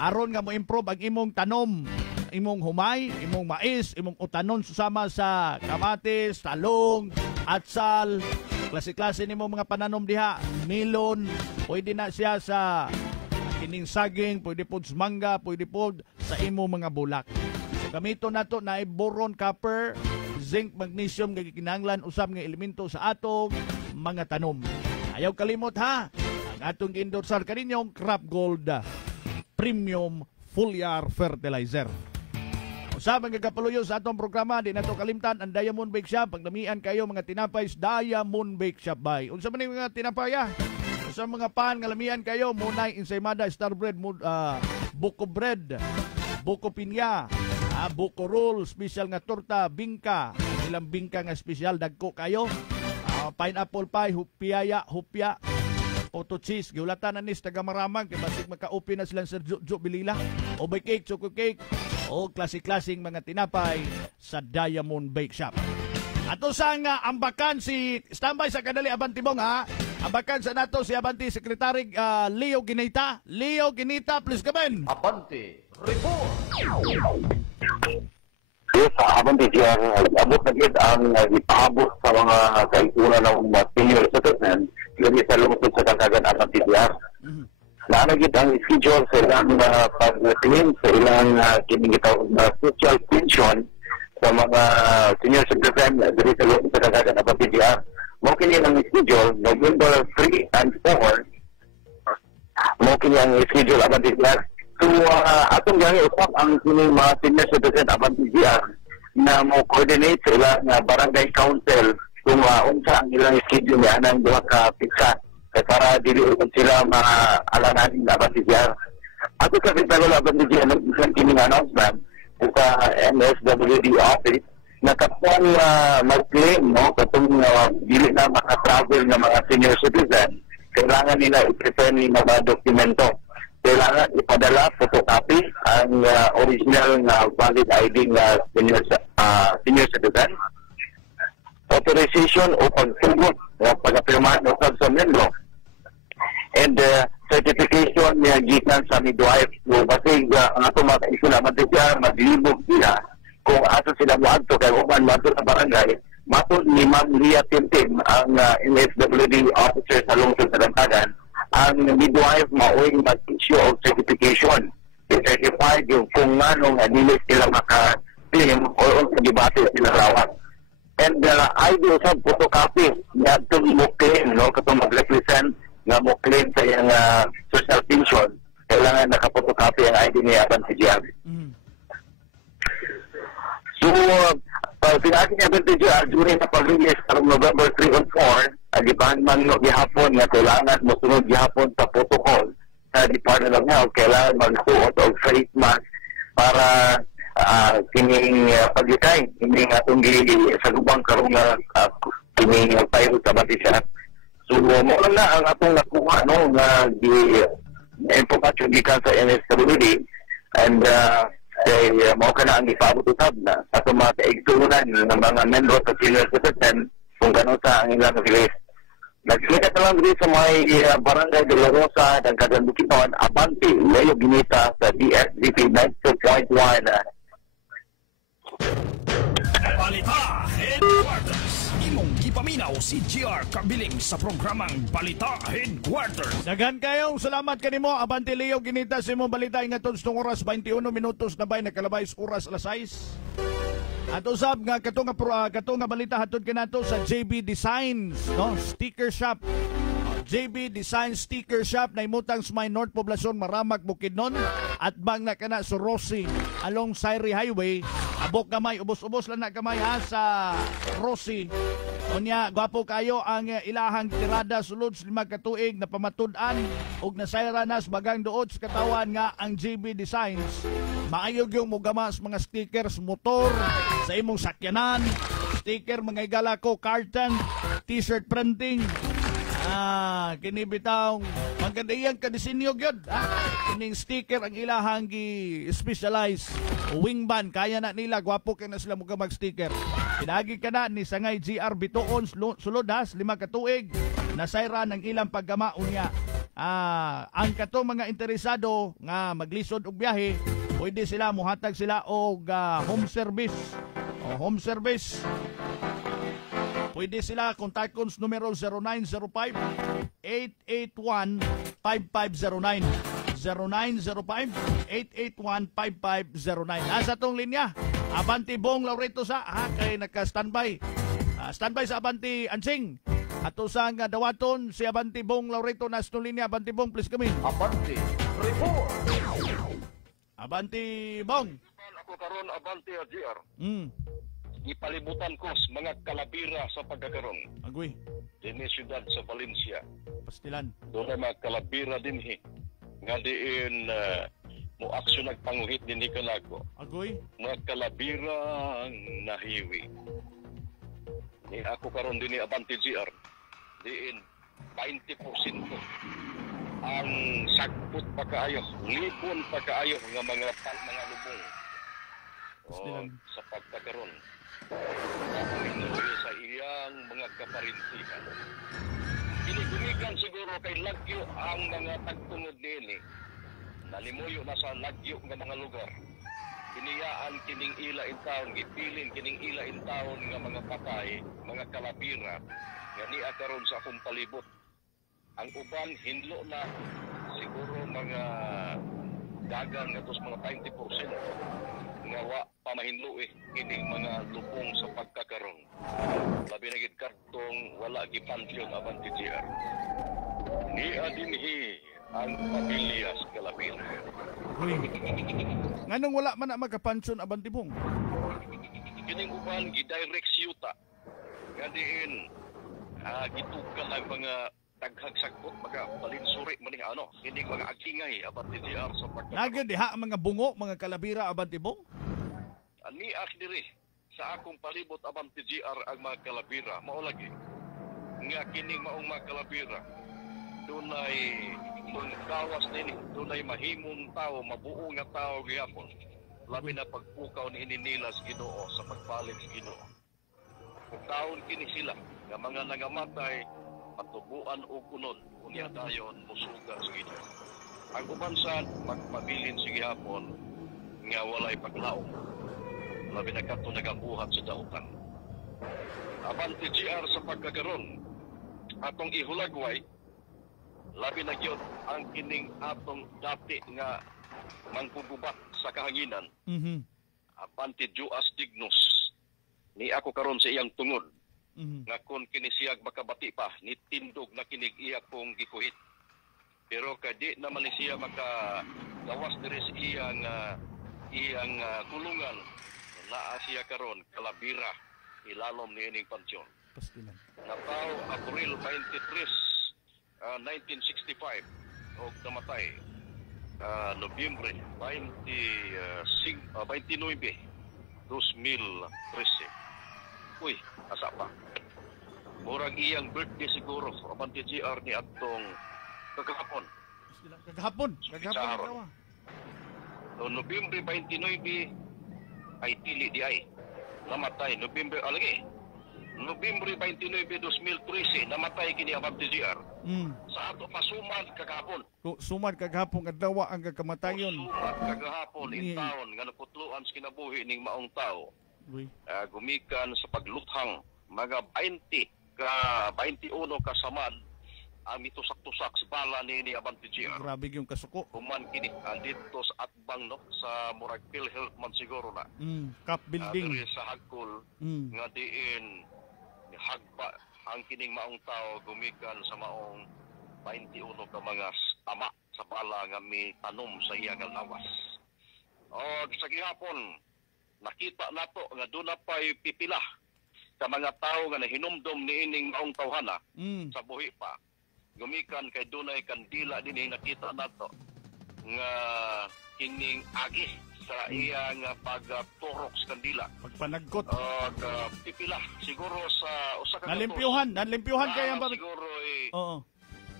aron nga mo improve ang imong tanom, imong humay, imong mais, imong utanon susama sa kamatis, talong, atsal, klase-klase nimo mga pananom diha, melon, pwede na siya sa kining saging, pwede pod sa mangga, pwede pod sa imo mga bulak. So, gamito nato na boron, copper, zinc, magnesium nga gikinahanglan usab nga elemento sa atong mga tanom. Ayaw kalimot ha, ang atong endorsar kaninyong Crop Gold Premium Foliar Fertilizer. Usab ang gagapaluyo sa atong programa, di nato kalimtan ang Diamond Bake Shop. Pagdamian kayo mga tinapay sa Diamond Bake Shop bay. Unsa man ning mga tinapay sa mga pan nga lamian kayo, munay ensaymada, star bread, buko bread, buko pinya, buko roll, special nga torta, bingka, ilang bingka nga special dagko kayo. Pineapple pie, hupya, auto cheese, giulatan na nis taga Maramag kay basig makaupi na silang Sir Jojo Bilila, o by cake, choco cake, o klase-klaseng mga tinapay sa Diamond Bake Shop. Ato sang ambakan si standby sa kadali Abantibong ha. Ambakan sa nato si Abante Secretary Leo Ginita. Leo Ginita, please come in. Abante report. Yes, Abante diyan abot na gid ang ipaabot sa mga kaiguna ng senior citizen dili sa lungsod sa Kalkagan Abante diyan. Lana gid ang schedule sa ilang pag-claim sa ilang kinigitawag na social pension sa mga senior citizen dili sa lungsod sa Kalkagan Abante diyan. Mo kini ang schedule November 3 and 4. Mo kini ang schedule Abante diyan. So, atong gani usap ang mga senior citizen Abante diyan na mo coordinate sa ilang barangay council kung unsa ang ilang schedule niya ng duha ka pizza para dili sila mga alananin na Abante diyan. Ato sa Pintagol Abante diyan nag-isang kining announcement sa MSWD office na kapag mag-claim katong dili na maka-travel ng mga senior citizen, kailangan nila i-prepare ni mga dokumento. Kailangan ipadala photocopy ang original na valid ID na senior citizen, authorization o pagtugot o pag-apirmahan o sa membro, and certification niya gikan sa midwife. So, kasi ang ato mga kaisula matitya, madilibog sila kung ato sila muadto kay uban muadto sa barangay. Matod ni Ma'am Lia Tintin, ang MSWD officer sa lungsod sa Kalkagan, ang midwife maoy mag-issue of certification. certified yung kung ano nga dili sila maka-claim o pagibati sila rawat. And ID sa photocopy nga itong mo claim, no? Katong mag-represent nga mo claim sa iyang social pension, kailangan naka-photocopy ang ID niya aban si GR. So, pinasin niya aban si GR during sa pag-release karong November 3 and 4, agibahan man no gihapon nga kailangan mo sunod gihapon sa protocol sa Department of Health, kailangan magsuot og face mask para kining pagitay hindi nga itong sa gubang karong kining virus sa batisya. So mo na ang atong nakuha no nga impormasyon gikan sa NSWD and mo ka na ang ipabutusab na atong mga kaigsunan ng mga membro sa senior citizen kung gano'n sa ang ilang release. Nagsimita na lang dito sa may Barangay de la Rosa ng Bukidnon, Abante, Leo Ginita sa DSDP 92.1. Balita Headquarters. Imong gipaminaw si GR Kabiling sa programang Balita Headquarters. Daghan kayong salamat kanimo Abante Leo Ginita sa imong balita ingaton sa oras 21 minutos na bay nakalabay oras alas 6. At usab nga kato nga balita hatod kanato sa JB Designs, no? Sticker Shop. JB Design Sticker Shop na imutang sa may North Poblacion, Maramag, Bukidnon at bang na kana sa Rossi along Sairi Highway. Abok kamay, ubos-ubos lang na kamay ha sa Rossi. Unya, gwapo kayo ang ilahang tirada sulod sa 5 katuig na pamatud-an ug nasayra na sa bagang duot sa katawan nga ang JB Designs. Maayog yung mugamas mga stickers motor sa imong sakyanan, sticker mga igala ko, carton, t-shirt printing. Kini bitaw magandayang kadisinyo gyud. Kining sticker ang ilahang gi-specialize wingman kaya na nila gwapo kay na sila muga mag-sticker. Pinagi ka na ni Sangay GR Bituon sulod ha 5 katuig nasayra ng ilang paggama unya. Ang kato mga interesado nga maglisod og biyahe pwede sila muhatag sila og home service. Home service. Pwede sila kontakon sa numero 0905-881-5509. 0905-881-5509. Nasa tong linya, Abante Bong Laurito sa kay naka-standby. Standby sa Abante Ansing. Ato sa nga dawaton si Abante Bong Laurito na sa tong linya. Abante Bong, please come in. Abante Report. Abante Bong. Ako karon Abante GR. Ipalibutan ko mga kalabira sa pagkakaroon. Agoy. Dini siyudad sa Valencia. Pastilan. Doon ay mga kalabira din nga diin mo aksyon nagpanguhit din kalago. Agoy. Mga kalabira nahiwi. Ni ako karon din Abante GR. Diin 20% ang sagpot pagkaayo, lipon pagkaayo nga mga lubong. Sa pagkakaroon. Sa iyang mga kaparintihan. Kinigumikan siguro kay Lagyo ang mga tagtungod nini. Nalimuyo na sa Lagyo nga mga lugar. Kiniyaan kining ila in taon, gipilin kining ila in taon nga mga patay, mga kalabira, nga niya karon sa akong palibot. Ang uban, hinlo na siguro mga dagan nga tos mga 20%. Nga wa pamahinlo kining mga lubong sa pagkakaroon. Labi na gid kartong wala gipansyon Abante GR. Niya dinhi ang pamilya sa kalabira. Nganong wala man na magapansyon Abante Bong? Kining uban gidirect yuta. Nga diin gitugal ang mga taghag sagbot mga balinsuri man ano kining mga agingay Abante GR sa pagkakaroon. Nagad diha ang mga bungo, mga kalabira Abante Bong? Ani diri sa akong palibot Abante GR ang mga kalabira mao lagi nga kining maong mga kalabira dunay mangkawas nini dunay mahimong tao mabuo nga tao gyapon labi na pagpukaw ni nila sa Ginoo sa pagpalit sa Ginoo kung taon kini sila nga mga nangamatay patubuan og unod unya dayon musuga sa Ginoo ang uban sad magpabilin sa gihapon nga walay paglaom labi na kato nagabuhat sa dautan. Abante GR sa pagkakaroon, atong ihulagway, labi na gyud ang kining atong dati nga mangkugubat sa kahanginan. Mhm. Abante Juas Dignus. Ni ako karon sa iyang tungod. Nga kung kini siyag makabati pa, ni tindog na kinig iya kong gikuhit. Pero kadi naman ni siya makagawas diri sa iyang kulungan. Naa siya karon kalabira ilalom ni ining pansyon. Pastilan. Nataw April 23, 1965 o namatay Nobyembre 29, 2013. Uy, asa pa. Murag iyang birthday siguro. Abante GR ni atong kagahapon. Kagahapon. Kagahapon. So, Nobyembre 29 ay tili di ay. Namatay. Nobyembre 29, 2013, namatay kini Abante GR. Sa ato pasumad kagahapon. Sumad kagahapon adlaw ang kamatayon. Sumad kagahapon in taon nga naputluan sa kinabuhi ning maong tao. Gumikan sa pagluthang mga 21 kasamad ang mitusak-tusak sa bala ni Abante GR. Grabe yung kasuko. Human kini dito sa atbang no sa murag PhilHealth man siguro na. Cap building. Diri sa Hagkol nga diin hagpa ang kining maong tao gumikan sa maong 21 ka mga tama sa bala nga may tanom sa iyang lawas. O sa gihapon nakita nato nga doon na pa'y pipila sa mga tao nga nahinumdom ni ining maong tawhana sa buhi pa. Gumikan kay dunay kandila din nakita nato nga kining agi sa iyang pagturok sa kandila. Pagpanagkot. Pipila siguro sa usa ka Nalimpyuhan kay ang siguro oo.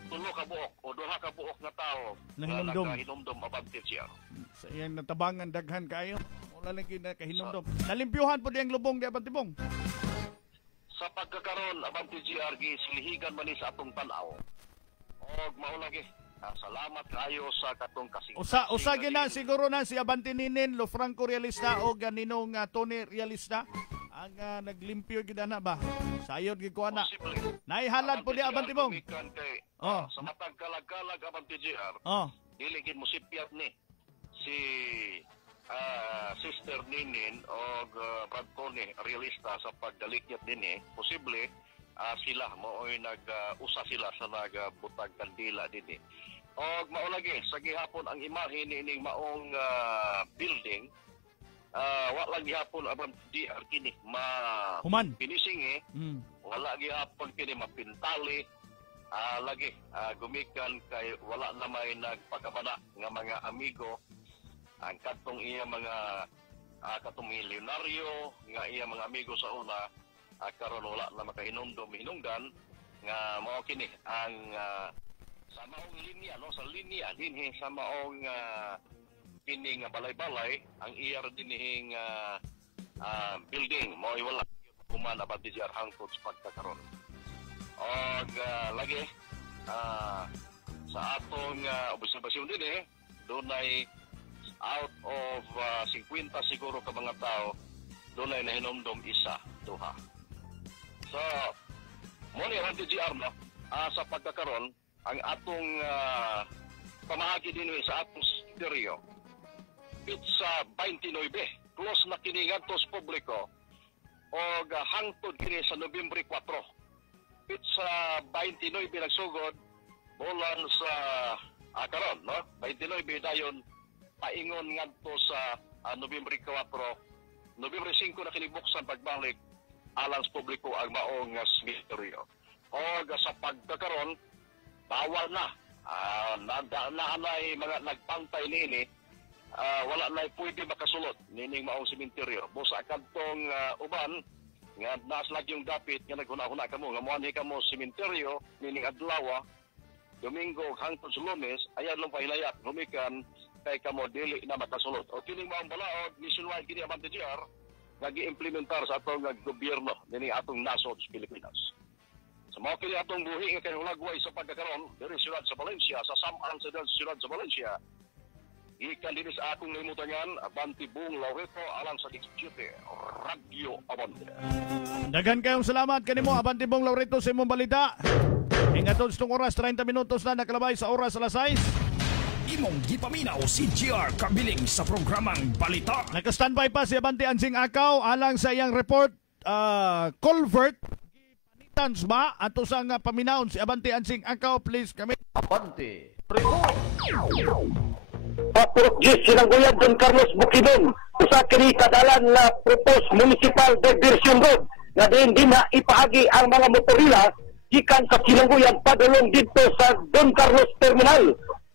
Tulo ka buok o duha ka buok nga tao nahinumdom. Nahinumdom Abante GR. Sa iyang natabangan daghan kayo. Wala lang kahinumdom. Nalimpyuhan po diyang lubong di Abante Bong. Sa pagkakaroon Abante GR silihigan man ni sa atong tanaw. Og maulagi. Salamat kayo sa katong kasing. Usa gina siguro na si Abante Ninin, Lo Franco Realista o ganinong Tony Realista ang naglimpyo gid na ba? Sayod gid ko ana. Naihalad po di Abante Bong. Sa matag kalag-kalag Abante GR. Dili gid mo sipyat ni si Sister Ninin o Brad Tony Realista sa pagdalikyat din posible sila mooy nag-usa sila sa nagbutag kandila din og maulagi sa gihapon ang imahe nining maong building wa lang gihapon Abante GR kini human finishing wala gihapon kini mapintali lagi gumikan kay wala na may nagpagabana nga mga amigo ang katong iya mga katong milyonaryo nga iya mga amigo sa una karon wala na makahinumdom-hinungdan nga mao kini ang sa maong linya no sa linya dinhi sa maong kini nga balay-balay ang iya dinhi building mao wala human Abante GR hangtod sa pagkakaron og lagi sa atong obserbasyon din dunay out of 50 siguro ka mga tao dunay nahinumdom isa duha. So, muna yung Abante GR no, sa pagkakaroon, ang atong pamahagi din sa atong stereo, it's 29, close na kiningantos publiko, o hangtod kini sa Nobyembre 4. It's 29 nagsugod, bulan sa karon, no? 29 dayon, paingon ngadto sa Nobyembre 4, Nobyembre 5 na kinibuksan pagbalik, alang sa publiko ang maong cemeteryo. O sa pagkakaroon, bawal na. Naanay mga nagpantay niini, wala na pwede makasulot nining maong cemeteryo. Busa kantong uban, nga naslag yung dapit, nga naghuna-huna ka mo, nga muanhi ka mo cemeteryo, nining adlawa, Domingo hangtod sa Lunes, ayan lang pahilayat, humikan, kay kamo dili na makasulot. O kining maong balaod, nationwide kini Abante GR, nag-i-implementar sa atong gobyerno nini atong nasod sa Pilipinas. Sa mga kini atong buhi nga kahulagway sa pagkakaroon diri siyudad sa Valencia, sa samang sa siyudad sa Valencia, ikan din sa akong limutangan, Abante Bong Laureto alang sa 17 Radio Abante. Daghan kayong salamat kanimo Abante Bong Laureto sa imong balita. Ingatod sa oras 30 minutos na nakalabay sa oras alas 6. Imong gipaminaw si GR Kabiling sa programang Balita. Naka-standby pa si Abante Ansing Akaw alang sa iyang report. Culvert gipanitans ba ato sa nga paminawon si Abante Ansing Akaw, please kami. Abante report. Purok Gis sinangguyan Don Carlos Bukidnon usa kini kadalan na proposed municipal diversion road nga di na ipaagi ang mga motorila gikan sa sinangguyan padulong dito sa Don Carlos Terminal.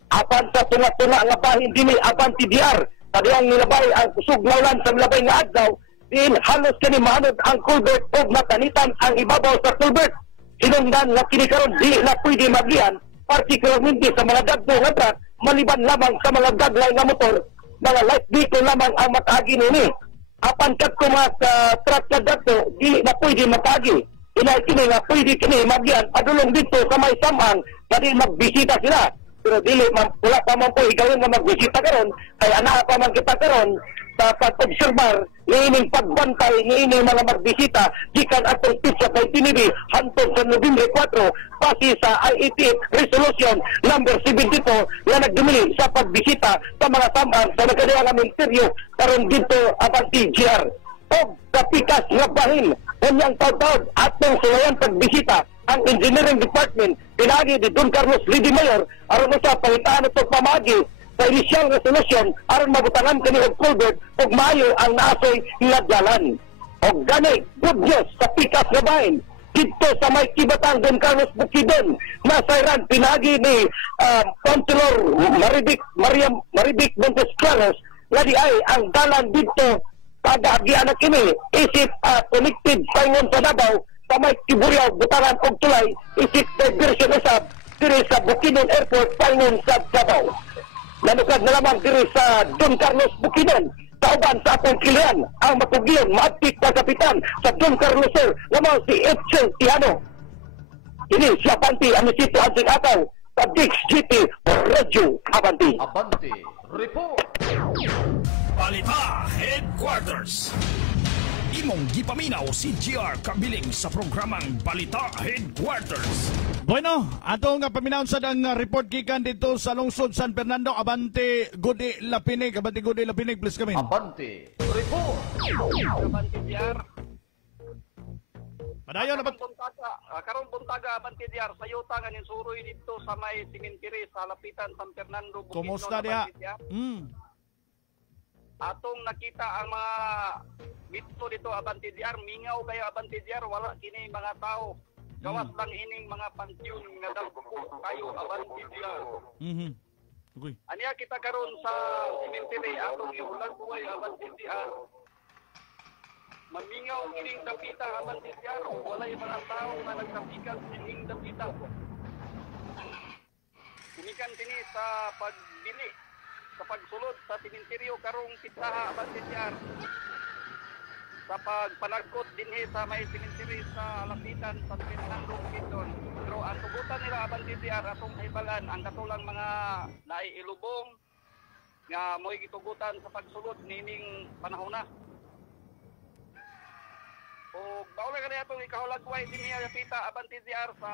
Apan sa tunga-tunga nga bahin dinhi Abante DR kadiyang nilabay ang kusog laulan sa nilabay nga adlaw din halos kini mahanod ang culvert ug matanitan ang ibabaw sa culvert. Sinungdan nga kini karon di na pwede maglian partikularmente sa mga dagko nga truck maliban lamang sa mga gaglay nga motor, mga light vehicle lamang ang mataagi nini. Apan kadto mga truck nga dagko di na pwede mataagi. Inay kini nga pwede kini maglian padulong dito sa may samang dali magbisita sila. Pero dili wala pa man po igawin nga magbisita karon kay anaa pa man kita karon sa pag-obserbar niining pagbantay niining mga magbisita gikan atong pizza kay Tinibi hantod sa Nobyembre 4 base sa IETF Resolution number 72 na nagdumili sa pagbisita sa mga samang sa nagkadiyang ministeryo karon dito Abante GR. O kapikas nga bahin kanyang taud-taud atong sulayan pagbisita ang engineering department pinagi di Don Carlos Lidi Mayor aron sa pangitaan ito pamagi sa initial resolution aron mabutangan kani og culvert ug maayo ang naasoy nga dalan. Og gani good news sa pikas nga bahin dito sa may Kibatang Don Carlos Bukidnon nasayran pinagi ni Councilor Maribik Montes Claros nga di ay ang dalan dito padagian na kini isip connected paingon sa Davao sa may Tiburyaw, Butaran og Tulay isip diversion usab diri sa Bukidnon Airport paingon sa Davao. Nanukad na lamang diri sa Don Carlos Bukidnon kauban sa atong kilian ang matugiyon maapit na kapitan sa Don Carlos Sir lamang si Etchel Tihano. Ini si Abante ang Sito Ansing Akaw sa Dix GT Radio Abante. Abante report. Balita Headquarters. Imong gipaminaw si GR Kabiling sa programang Balita Headquarters. Bueno, ato nga paminawon sa dang report gikan dito sa lungsod San Fernando. Abante Gudi Lapinig. Abante Gudi Lapinig, please kami. Abante report. Abante DR. Padayon na karon buntaga Abante DR sa yuta nga ninsuroy dito sa may simentiri sa lapitan San Fernando Bukidnon. Kumusta diha? Atong nakita ang mga dito Abante DR, mingaw kayo Abante DR, wala kini mga tao. Gawas lang ining mga pansyon nga dagko kayo Abante DR. Okay. Aniya kita karon sa cemetery atong iulan buhay Abante DR. Mamingaw kining dapita Abante DR, walay mga tao nga nagkapikan kining dapita. Kumikan kini sa pagbili sa pagsulod sa simenteryo karong pitsaha Abante DR. Sa pagpanagkot dinhi sa may simenteri sa lapitan San Fernando Bukidnon. Pero ang tugutan nila Abante DR atong hibalan ang katulang mga naiilubong nga mo'y gitugutan sa pagsulod nining panahon na. O baula ka na itong ikahulagway dinhi lapita Abante DR sa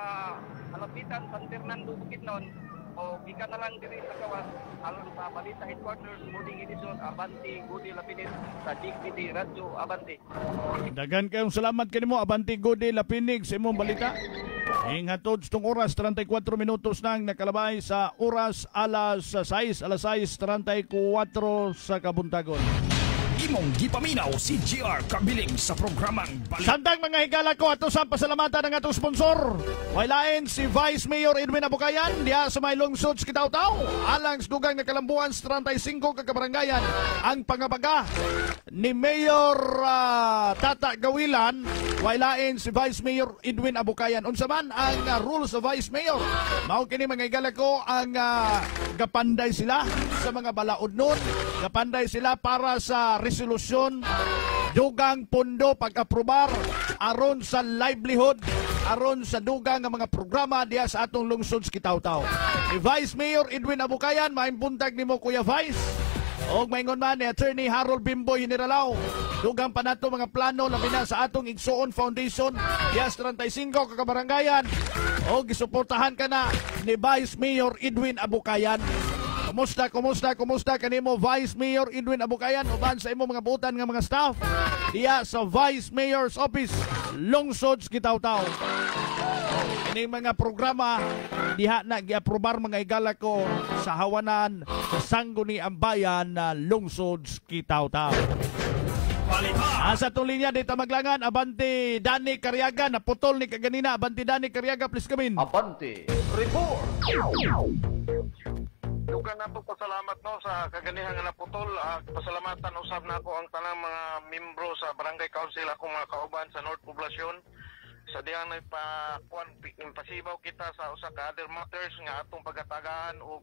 lapitan San Fernando Bukidnon. O ika na lang diri sa gawas alang sa Balita Headquarters morning edition Abante Gudi Lapinig sa DigDD Radio Abante. Dagan kayong salamat kanimo Abante Gudi Lapinig sa imong balita. Hingatod tong oras 34 minutos nang nakalabay sa oras alas 6:34 sa kabuntagon. Imong gipaminaw si GR Kabiling sa programang Balita. Sandang mga higala ko ato sa pasalamatan ng atong sponsor. Wailain si Vice Mayor Edwin Abukayan diya sa may lungsod sa Kitaw-Taw. Alang sa dugang na kalambuan sa 35 kakabarangayan ang pangabaga ni Mayor Tata Gawilan. Wailain si Vice Mayor Edwin Abukayan. Unsa man ang rules of Vice Mayor? Mao kini mga higala ko ang gapanday sila sa mga balaod nun. Gapanday sila para sa resolusyon dugang pondo pag-aprobar aron sa livelihood, aron sa dugang nga mga programa diya sa atong lungsod sa Kitaw-Taw. Ni Vice Mayor Edwin Abukayan, maimbuntag nimo Kuya Vice. Og maingon man ni Attorney Harold Bimboy Hiniralaw. Dugang pa nato mga plano labi na sa atong Igsoon Foundation diya sa 35 kakabarangayan. Og gisuportahan ka na ni Vice Mayor Edwin Abukayan. Kumusta kanimo Vice Mayor Edwin Abukayan uban sa imo mga butan nga mga staff diya sa Vice Mayor's Office lungsod Kitaw-Taw. Ini mga programa diha na giaprobar mga higala ko sa hawanan sa Sangguni Ambayan na lungsod Kitaw-Taw. Asa itong linya dito maglangan, Abante Dani Cariaga, naputol ni kaganina. Abante Dani Cariaga, please come in. Abante Report. Dugan na po pasalamat no sa kaganihan nga naputol. Pasalamatan usab na ako ang tanang mga membro sa Barangay Council, akong mga kauban sa North Poblacion. Sa diyan ay pasibaw kita sa usa ka other matters nga atong pagatagaan o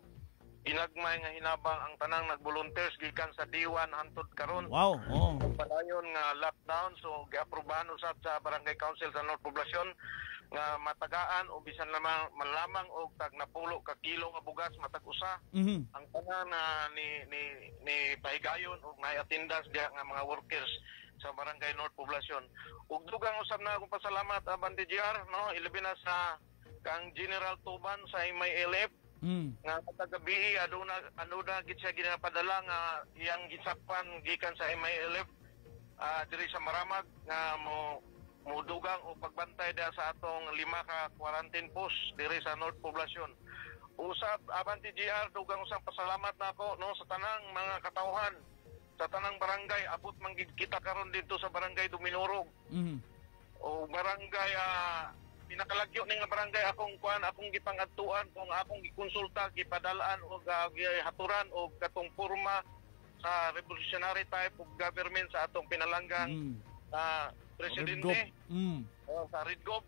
inagmay nga hinabang ang tanang nag-volunteers gikan sa Diwan hantod karon. Wow. Oh. Padayon nga lockdown, so giaprobahan usab sa Barangay Council sa North Poblacion nga matagaan o bisan lamang manlamang og tag napulo ka kilo nga bugas matag usa. Ang tanan na ni pahigayon og may attendance diha nga mga workers sa Barangay North Poblacion. Ug dugang usab na akong pasalamat Abante GR no, ilabi na sa kang General Tuban sa MILF nga katagabi aduna gid siya ginapadala nga iyang gisakpan gikan sa MILF diri sa Maramag nga mudugang o pagbantay diha sa atong 5 ka quarantine post diri sa North Poblacion. Usab Abante GR dugang usab pasalamat nako no sa tanang mga katawhan sa tanang barangay. Abot man gid kita karon dito sa Barangay Duminurog. O barangay pinakalagyo ning barangay akong gipangadtuan kung akong gikonsulta gipadalaan o haturan o katong porma sa revolutionary type of government sa atong pinalanggang presidente sa Ridgob.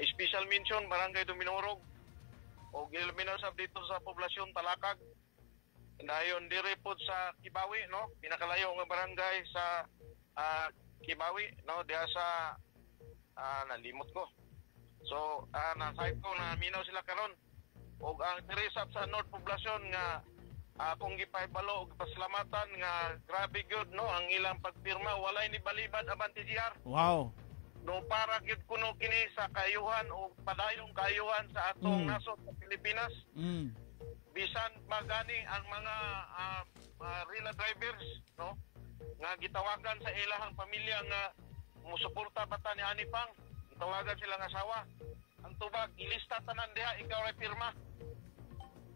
Special mention Barangay Duminurog o gilaminaw sa dito sa poblasyon Talakag. Dayon diri pod sa Kibawi no, pinakalayo nga barangay sa Kibawi no, diha sa nalimot ko. So, na-site ko na minaw sila karon. Og ang tirisap sa North Poblacion nga akong gipaybalo og pasalamatan nga grabe gyud no ang ilang pagpirma, walay ni balibad Abante GR. Wow. No para gyud kuno kini sa kayuhan o padayong kayuhan sa atong nasod sa Pilipinas. Bisan magani ang mga rila drivers no nga gitawagan sa ilahang pamilya nga musuporta bata ni Anipang, tawagan silang asawa. Ang tubag ilista tanan diha ikaw ay pirma.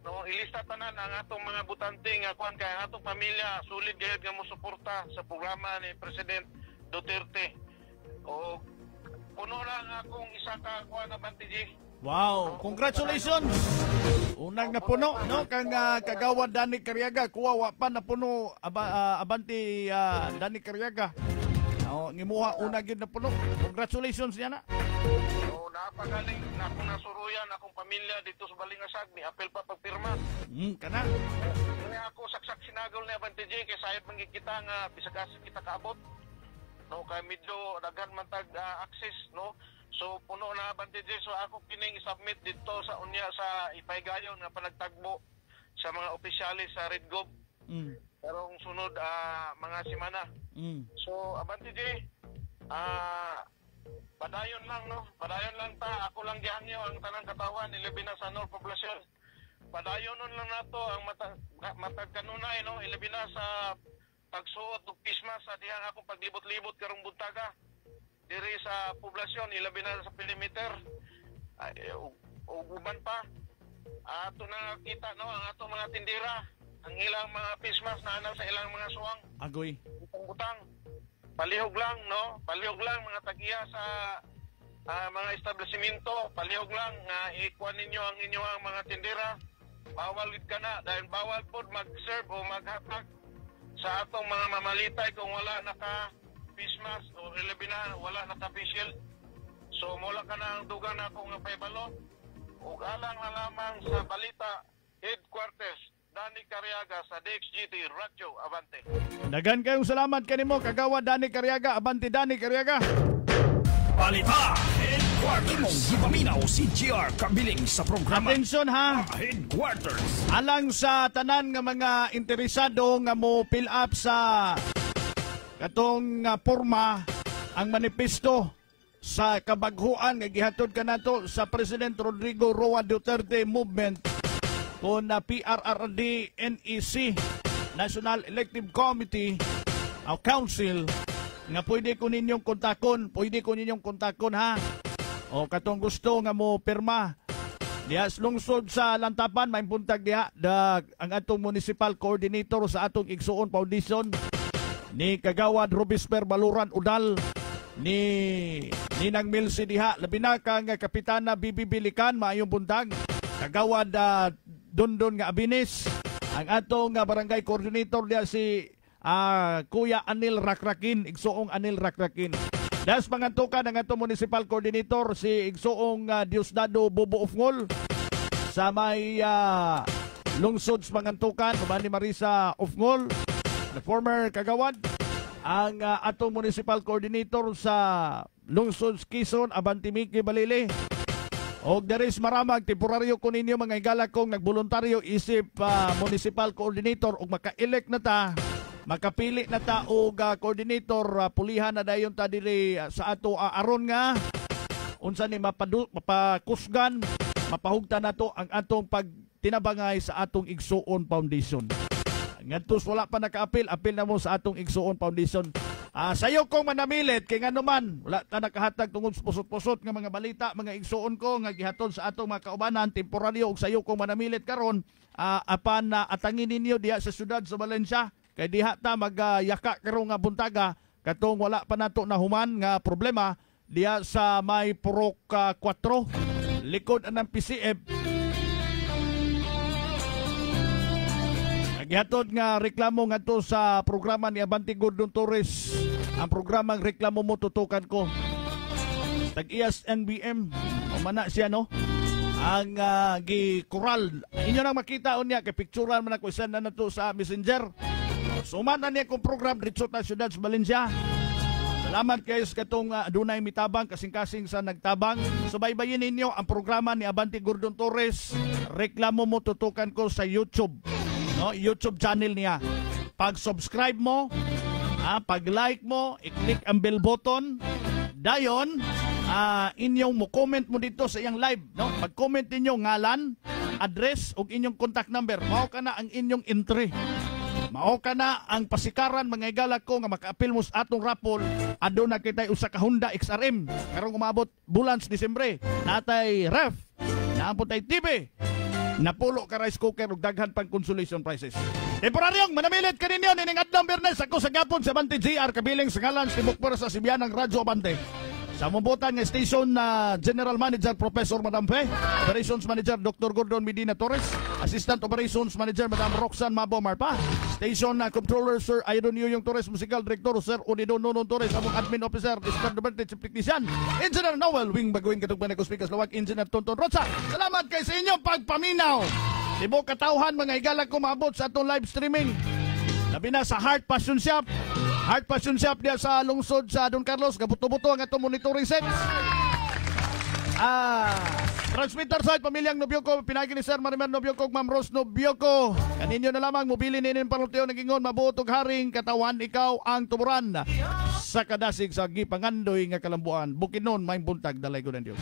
No, ilista tanan ang atong mga butante nga kuan kay atong pamilya sulid gyud nga mosuporta sa programa ni President Duterte. O puno lang akong isa ka kuan na Bantiji. Wow, congratulations. Unang napuno no kang kagawad Dani Cariaga, kuwa pa napuno Abante Dani Cariaga. Ngimuha una gyud na puno. Congratulations niya na. So napagaling na akong nasuruyan akong pamilya dito sa Balingasag ni apel pa pagpirma. Kana. Kaya ako saksak sinagol ni Abante J kay sayad man kita nga bisag kita kaabot. No kay medyo daghan man tag access no. So puno na Abante J, so ako kining i-submit dito sa unya sa ipaygayon nga panagtagbo sa mga opisyalis sa Ridgob. Karong sunod mga semana. So Abante J, padayon lang no, padayon lang ta, ako lang gihangyo ang tanang katawan ilabi na sa North Poblacion. Padayonon lang nato ang matag kanunay no, ilabi na sa pagsuot og pisma sa dihang akong paglibot-libot karong buntaga diri sa poblasyon, ilabi na sa perimeter o uban pa ato na kita no ang ato mga tindira ang ilang mga pismas na anal sa ilang mga suwang agoy butang palihog lang no, palihog lang mga tagiya sa mga establishmento, palihog lang nga ikuan ninyo ang inyong mga tindira, bawal gid kana dahil bawal pod mag-serve o maghatag sa atong mga mamalitay kung wala naka Christmas o ilabi na wala naka-facial. So mula ka na ang dugang na akong paibalo o alang lamang sa balita headquarters Dani Cariaga sa DXGT Radyo Abante. Dagan kayong salamat kanimo kagawa Dani Cariaga. Abante Dani Cariaga. Balita Headquarters. Imong gipaminaw si GR Kabiling sa programa. Atensyon ha. Headquarters. Alang sa tanan nga mga interesado nga mo fill up sa katong porma ang manifesto sa kabaghuan nga gihatod kanato sa President Rodrigo Roa Duterte Movement kung PRRD NEC, National Elective Committee o Council, nga pwede ko ninyong kontakon, ha. O katong gusto nga mo pirma diha lungsod sa Lantapan, may buntag diha ang atong municipal coordinator sa atong Igsuon Foundation ni Kagawad Robisper Baluran Udal, ni Ninang Milsi diha, labi na kang Kapitana Bibi Bilikan, maayong buntag. Kagawad Dondon nga Abinis, ang atong barangay coordinator diha si Kuya Anil Rakrakin, Igsuong Anil Rakrakin. Das pangantukan ang atong municipal coordinator si Igsuong Diosdado Bobo Ufngol sa may lungsod sa pangantukan, ni Marisa Ufngol, the former kagawad. Ang atong municipal coordinator sa lungsod Quezon, Abanti Miki Balili. O daris maramag temporaryo ko ninyo mga igala kong nagboluntaryo isip municipal coordinator o maka-elect na ta, makapili na ta og coordinator, pulihan na dayon ta diri sa ato aron nga unsa ni mapakusgan, mapahugta nato ang atong pagtinabangay sa atong Igsuon Foundation. Ngadtos wala pa naka-apil, apil na mo sa atong Igsuon Foundation. Sayo kong manamilit kay ngano man wala ta nakahatag tungod pusot-pusot nga mga balita, mga igsuon ko nga gihaton sa atong mga kaubanan temporaryo, og sayo kong manamilit karon apan atangin ninyo diha sa syudad sa Valencia kay diha ta magyaka karon nga buntaga katong wala pa nato nahuman nga problema diha sa may Purok 4 likod ng PCF. Gihatod nga reklamo ngadto sa programa ni Abanti Gordon Torres. Ang programang reklamo mo tutukan ko. Tag-iyas NBM. Umana siya no. Ang gikural. Inyo nang makita unya kay picturean man ako isa na nato sa Messenger. Sumana niya kong program dito sa siyudad sa Valencia. Salamat kayo sa katong dunay mitabang kasing-kasing sa nagtabang. Subaybayin ninyo ang programa ni Abanti Gordon Torres. Reklamo mo tutukan ko sa YouTube. No, YouTube channel niya. Pag-subscribe mo, pag-like mo, i-click ang bell button. Dayon, inyong mo comment mo dito sa iyang live, no? Pag-comment ninyo ngalan, address ug inyong contact number. Mao ka na ang inyong entry. Mao ka na ang pasikaran mga igala ko nga maka-apil mo sa atong rapol. Aduna kitay usa ka Honda XRM karong umabot bulan sa Disyembre. Natay ref, naapon tay TV. Napulo ka rice cooker ug daghan pang consolation prizes. Temporaryong manamilit ka ninyo nining adlaw Biyernes ako sa gapon sa Abante GR kabiling sa ngalan sa Tibok sa Sibianang Radyo Abante. Sa mumbutan nga station na General Manager Professor Madam Fe, Operations Manager Dr. Gordon Medina Torres, Assistant Operations Manager Madam Roxanne Mabo Marpa, Station Controller Sir Aydon Yuyong Torres, Musical Director Sir Unido Nonon Torres, among Admin Officer Mr. Duberti Chief Technician, Engineer Noel Wing Baguing Katugban ako Speakers Lawag, Engineer Tonton Rosa. Salamat kay sa inyong pagpaminaw. Tibok katauhan mga igala ko maabot sa atong live streaming. Labi na sa Heart Passion Shop. Heart Passion Shop diya sa lungsod sa Don Carlos. Gabuto-buto ang atong monitoring sets. Transmitter site Pamilyang Nobyoko, pinagi ni Sir Marimer Nobyoko, Ma'am Rose Nobyoko. Kaninyo na lamang mobili ninin paluteo nagingon mabuotog haring katawan ikaw ang tumuran sa kadasig sa gipangandoy nga kalambuan. Bukidnon may buntag dalay ko ng Dios.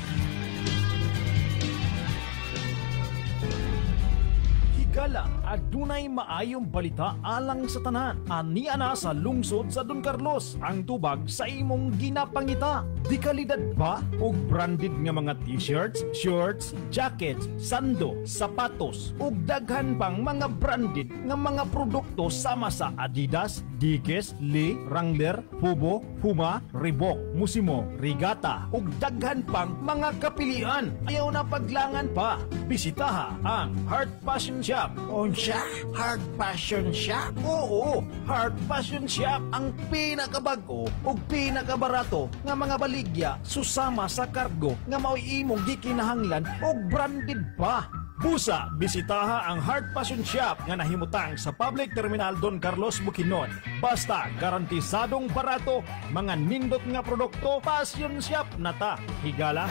Higala, adunay maayong balita alang sa tanan. Ania na sa lungsod sa Don Carlos ang tubag sa imong ginapangita. Di kalidad ba og branded nga mga t-shirts, shorts, jackets, sando, sapatos ug daghan pang mga branded nga mga produkto sama sa Adidas, Dickies, Lee, Wrangler, Fubo, Puma, Reebok, Musimo, Rigata ug daghan pang mga kapilian. Ayaw na paglangan pa. Bisitaha ang Heart Passion Shop. Unsya? Heart Passion Shop? Oo, Heart Passion Shop ang pinakabago ug pinakabarato nga mga baligya susama sa kargo nga mao'y imong gikinahanglan og branded pa. Busa, bisitaha ang Heart Passion Shop nga nahimutang sa Public Terminal Don Carlos, Bukidnon. Basta garantisadong barato, mga nindot nga produkto, Passion Shop na ta. Higala.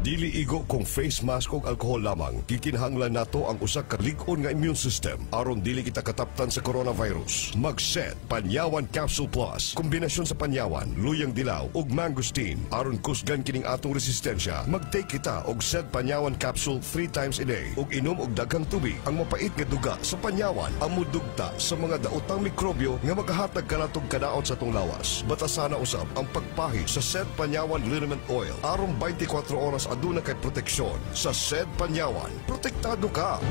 Dili igo kung face mask o alcohol lamang. Kikinhanglan nato ang usa ka lig-on nga immune system aron dili kita kataptan sa coronavirus. Mag-set Panyawan Capsule Plus. Kombinasyon sa panyawan, luyang dilaw ug mangosteen aron kusgan kining atong resistensya. Mag-take kita og set Panyawan Capsule 3 times a day ug inom og daghang tubig. Ang mapait nga duga sa panyawan ang mudugta sa mga daotang mikrobyo nga magahatag kanatong kadaot sa atong lawas. Batasana usab ang pagpahi sa set Panyawan Liniment Oil aron 24 oras aduna kay proteksyon. Sa SED Panyawan, protektado ka.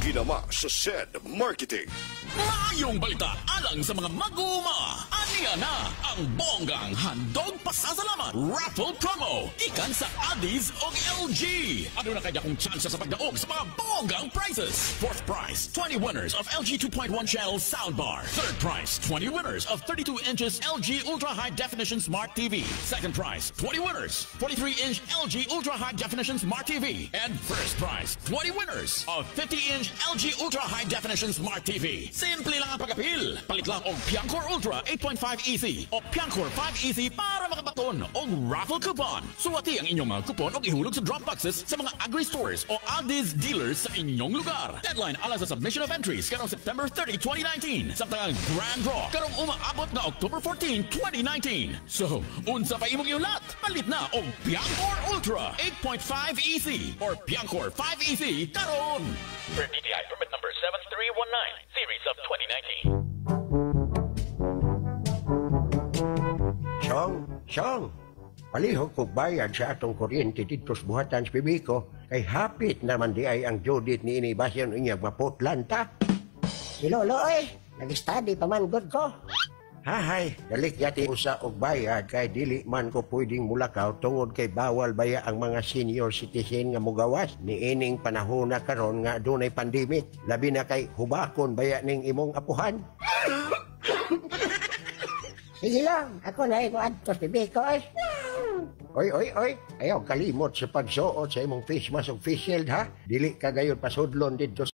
Ginama sa SED Marketing. Maayong balita alang sa mga mag-uuma. Aniya na ang bonggang handog pasasalamat raffle promo ikan sa Addies o LG. Ano na kaya kung tsansa sa pagdaog sa mga bonggang prizes? Fourth prize, 20 winners of LG 2.1 channel soundbar. Third prize, 20 winners of 32 inches LG Ultra High Definition Smart TV. Second prize, 20 winners, 43-inch LG Ultra High Definition Smart TV. And first prize, 20 winners of 50-inch LG Ultra High Definition Smart TV. Simple lang ang pag-apil. Palit lang og Piancor Ultra 8.5 EC o Piancor 5 EC para makabaton og raffle coupon. Suwati ang inyong mga kupon og ihulog sa drop boxes sa mga agri-stores o Aldi's dealers sa inyong lugar. Deadline alas sa submission of entries karong September 30, 2019. Samtang ang grand draw karong umaabot na October 14, 2019. So, unsa pa imong iulat? Palit na og Piancor Ultra 8.5 EC or Piancor 5 EC karon. Per DTI permit number 7319, series of 2019. Song, palihog kog bayad sa atong kuryente dito sa buhatan sa Pibiko, kay hapit naman di ay ang Judith ni Inibasyon inyag maputlan ta. Si Lolo nag-study pa man good ko. Hahay, dalik yati usa og bayad kay dili man ko pwedeng mulakaw tungod kay bawal baya ang mga senior citizen nga mugawas ni ining panahon na karon nga dunay pandemic. Labi na kay hubakon baya ning imong apuhan. Sige lang, ako na ito adto sa Biko Oy, ayaw kalimot sa pagsuot sa imong face mask og face shield ha. Dili ka gayon pasudlon dito